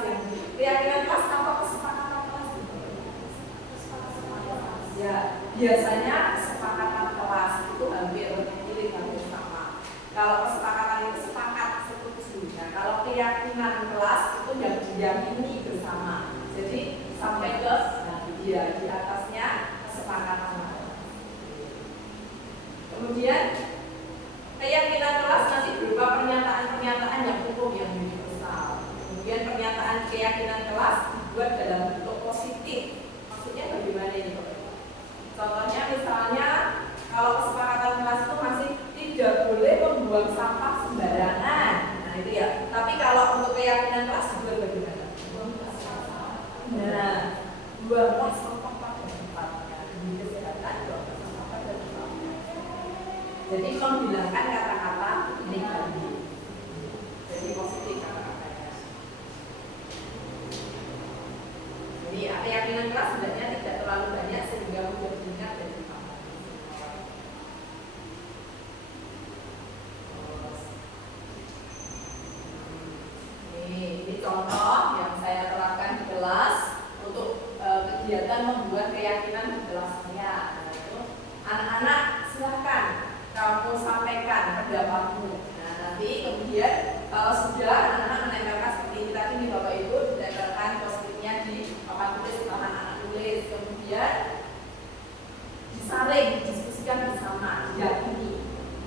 yang keyakinan kelas tanpa kesepakatan kelas. Ya, biasanya kesepakatan kelas itu hampir sama. Kalau kesepakatan itu sepakat setuju. Nah, kalau keyakinan kelas itu yang diyakini bersama. Jadi ya di atasnya kesepakatan. Kemudian keyakinan kelas nanti berupa pernyataan-pernyataan yang hukum yang universal. Kemudian pernyataan keyakinan kelas dibuat dalam bentuk positif. Maksudnya bagaimana ini Bapak Ibu? Contohnya misalnya kalau kesepakatan kelas itu masih tidak boleh membuang sampah sembarangan. Nah itu ya. Tapi kalau untuk keyakinan kelas dibuat bagaimana? Nah, buanglah sampah pada tempatnya. Demi kesehatan, buanglah sampah pada tempatnya. Jadi menghilangkan kata-kata negatif. Jadi positif kata-katanya. Jadi keyakinan kelas sebenarnya tidak terlalu banyak sehingga mudah diingat dan dipahami. Ini contoh yang saya terapkan di kelas untuk kegiatan membuat keyakinan di kelas saya. Nah, itu anak-anak silahkan kamu sampaikan pendapatmu. Nah, nanti kemudian kalau sudah anak-anak menempelkan seperti ini tadi nih Bapak Ibu, ditempelkan positifnya di papan tulis setelah anak-anak tulis, kemudian disaring, didiskusikan bersama, diyakini.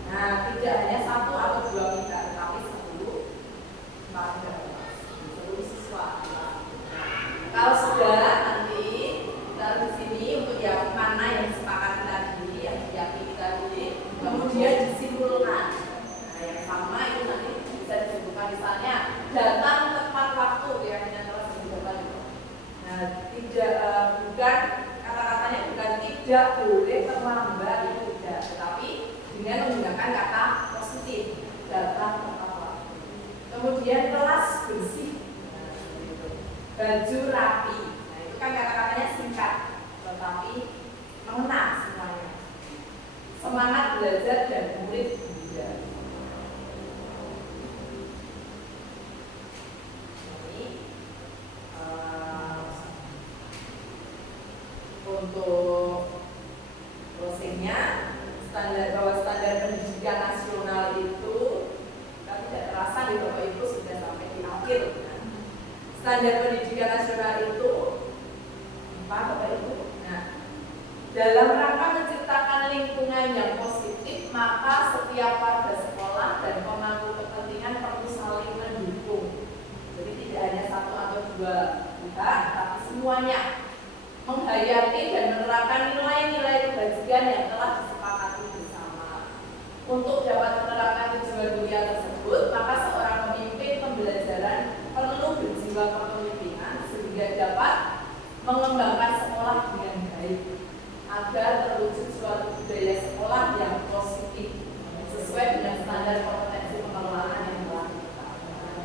Nah, tidak hanya 1 atau 2 kita, tetapi 10, 14, seluruh siswa. Kalau sudah nanti taruh di sini untuk yang mana yang disepakati tadi, yang diyakini tadi, kemudian disimpulkan. Nah, yang sama itu nanti bisa disebutkan misalnya datang tepat waktu keyakinan kelas datang. Nah, tidak bukan kata-katanya bukan tidak boleh terlambat itu tidak, tetapi dengan menggunakan kata positif datang tepat waktu. Kemudian kelas bersih. Baju rapi. Nah, itu kan kata-katanya singkat, tetapi mengena semuanya. Semangat belajar dan murid belajar. Ini untuk closingnya bahwa standar pendidikan nasional itu kan tidak terasa di Bapak Ibu sudah sampai di akhir. Standar pendidikan nasional itu apa Bapak Ibu? Nah, dalam rangka menciptakan lingkungan yang positif, maka setiap warga sekolah dan pemangku kepentingan perlu saling mendukung. Jadi tidak hanya 1 atau 2 pihak, tapi semuanya menghayati dan menerapkan nilai-nilai kebajikan yang telah disepakati bersama. Untuk dapat menerapkan tujuan mulia tersebut, maka seorang pemimpin pembelajaran perlu berjiwa kepemimpinan sehingga dapat mengembangkan sekolah dengan baik agar terwujud suatu budaya sekolah yang positif sesuai dengan standar kompetensi pengelolaan yang telah ditetapkan.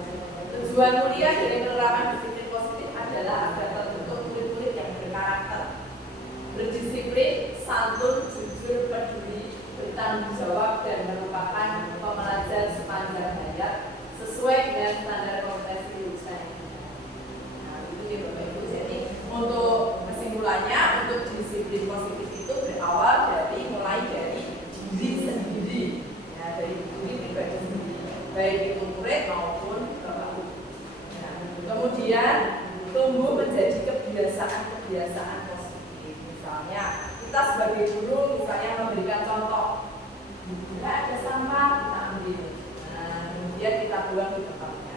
Tujuan mulia dari penerapan disiplin positif adalah agar terbentuk murid-murid yang berkarakter, berdisiplin, santun, jujur, peduli, bertanggung jawab dan merupakan pembelajar sepanjang hayat sesuai dengan standar kompetensi lulusan. Nah, itu dia Bapak Ibu. Jadi untuk kesimpulannya, untuk disiplin positif itu berawal mulai dari diri sendiri, ya, dari diri pribadi sendiri, baik itu murid maupun Bapak Ibu. Nah, kemudian tumbuh menjadi kebiasaan-kebiasaan positif. Misalnya kita sebagai guru misalnya memberikan contoh, jika ada sampah kita ambil. Kemudian kita buang di tempatnya.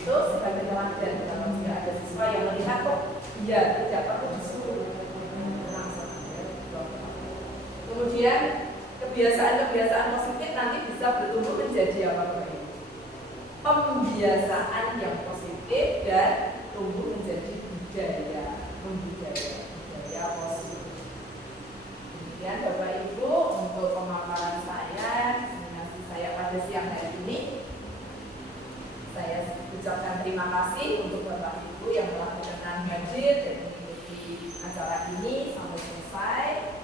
Itu sebagai teladan. Kalau jika ada siswa yang melihat kok, iya tidak perlu disuruh. Kemudian kebiasaan-kebiasaan positif nanti bisa bertumbuh menjadi apa? Pembiasaan yang positif dan tumbuh menjadi budaya positif. Kemudian Bapak Ibu untuk pemaparan saya pada siang hari ini. Saya ucapkan terima kasih untuk Bapak Ibu yang telah berkenan hadir dan mengikuti acara ini sampai selesai.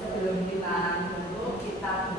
Sebelum kita tutup, kita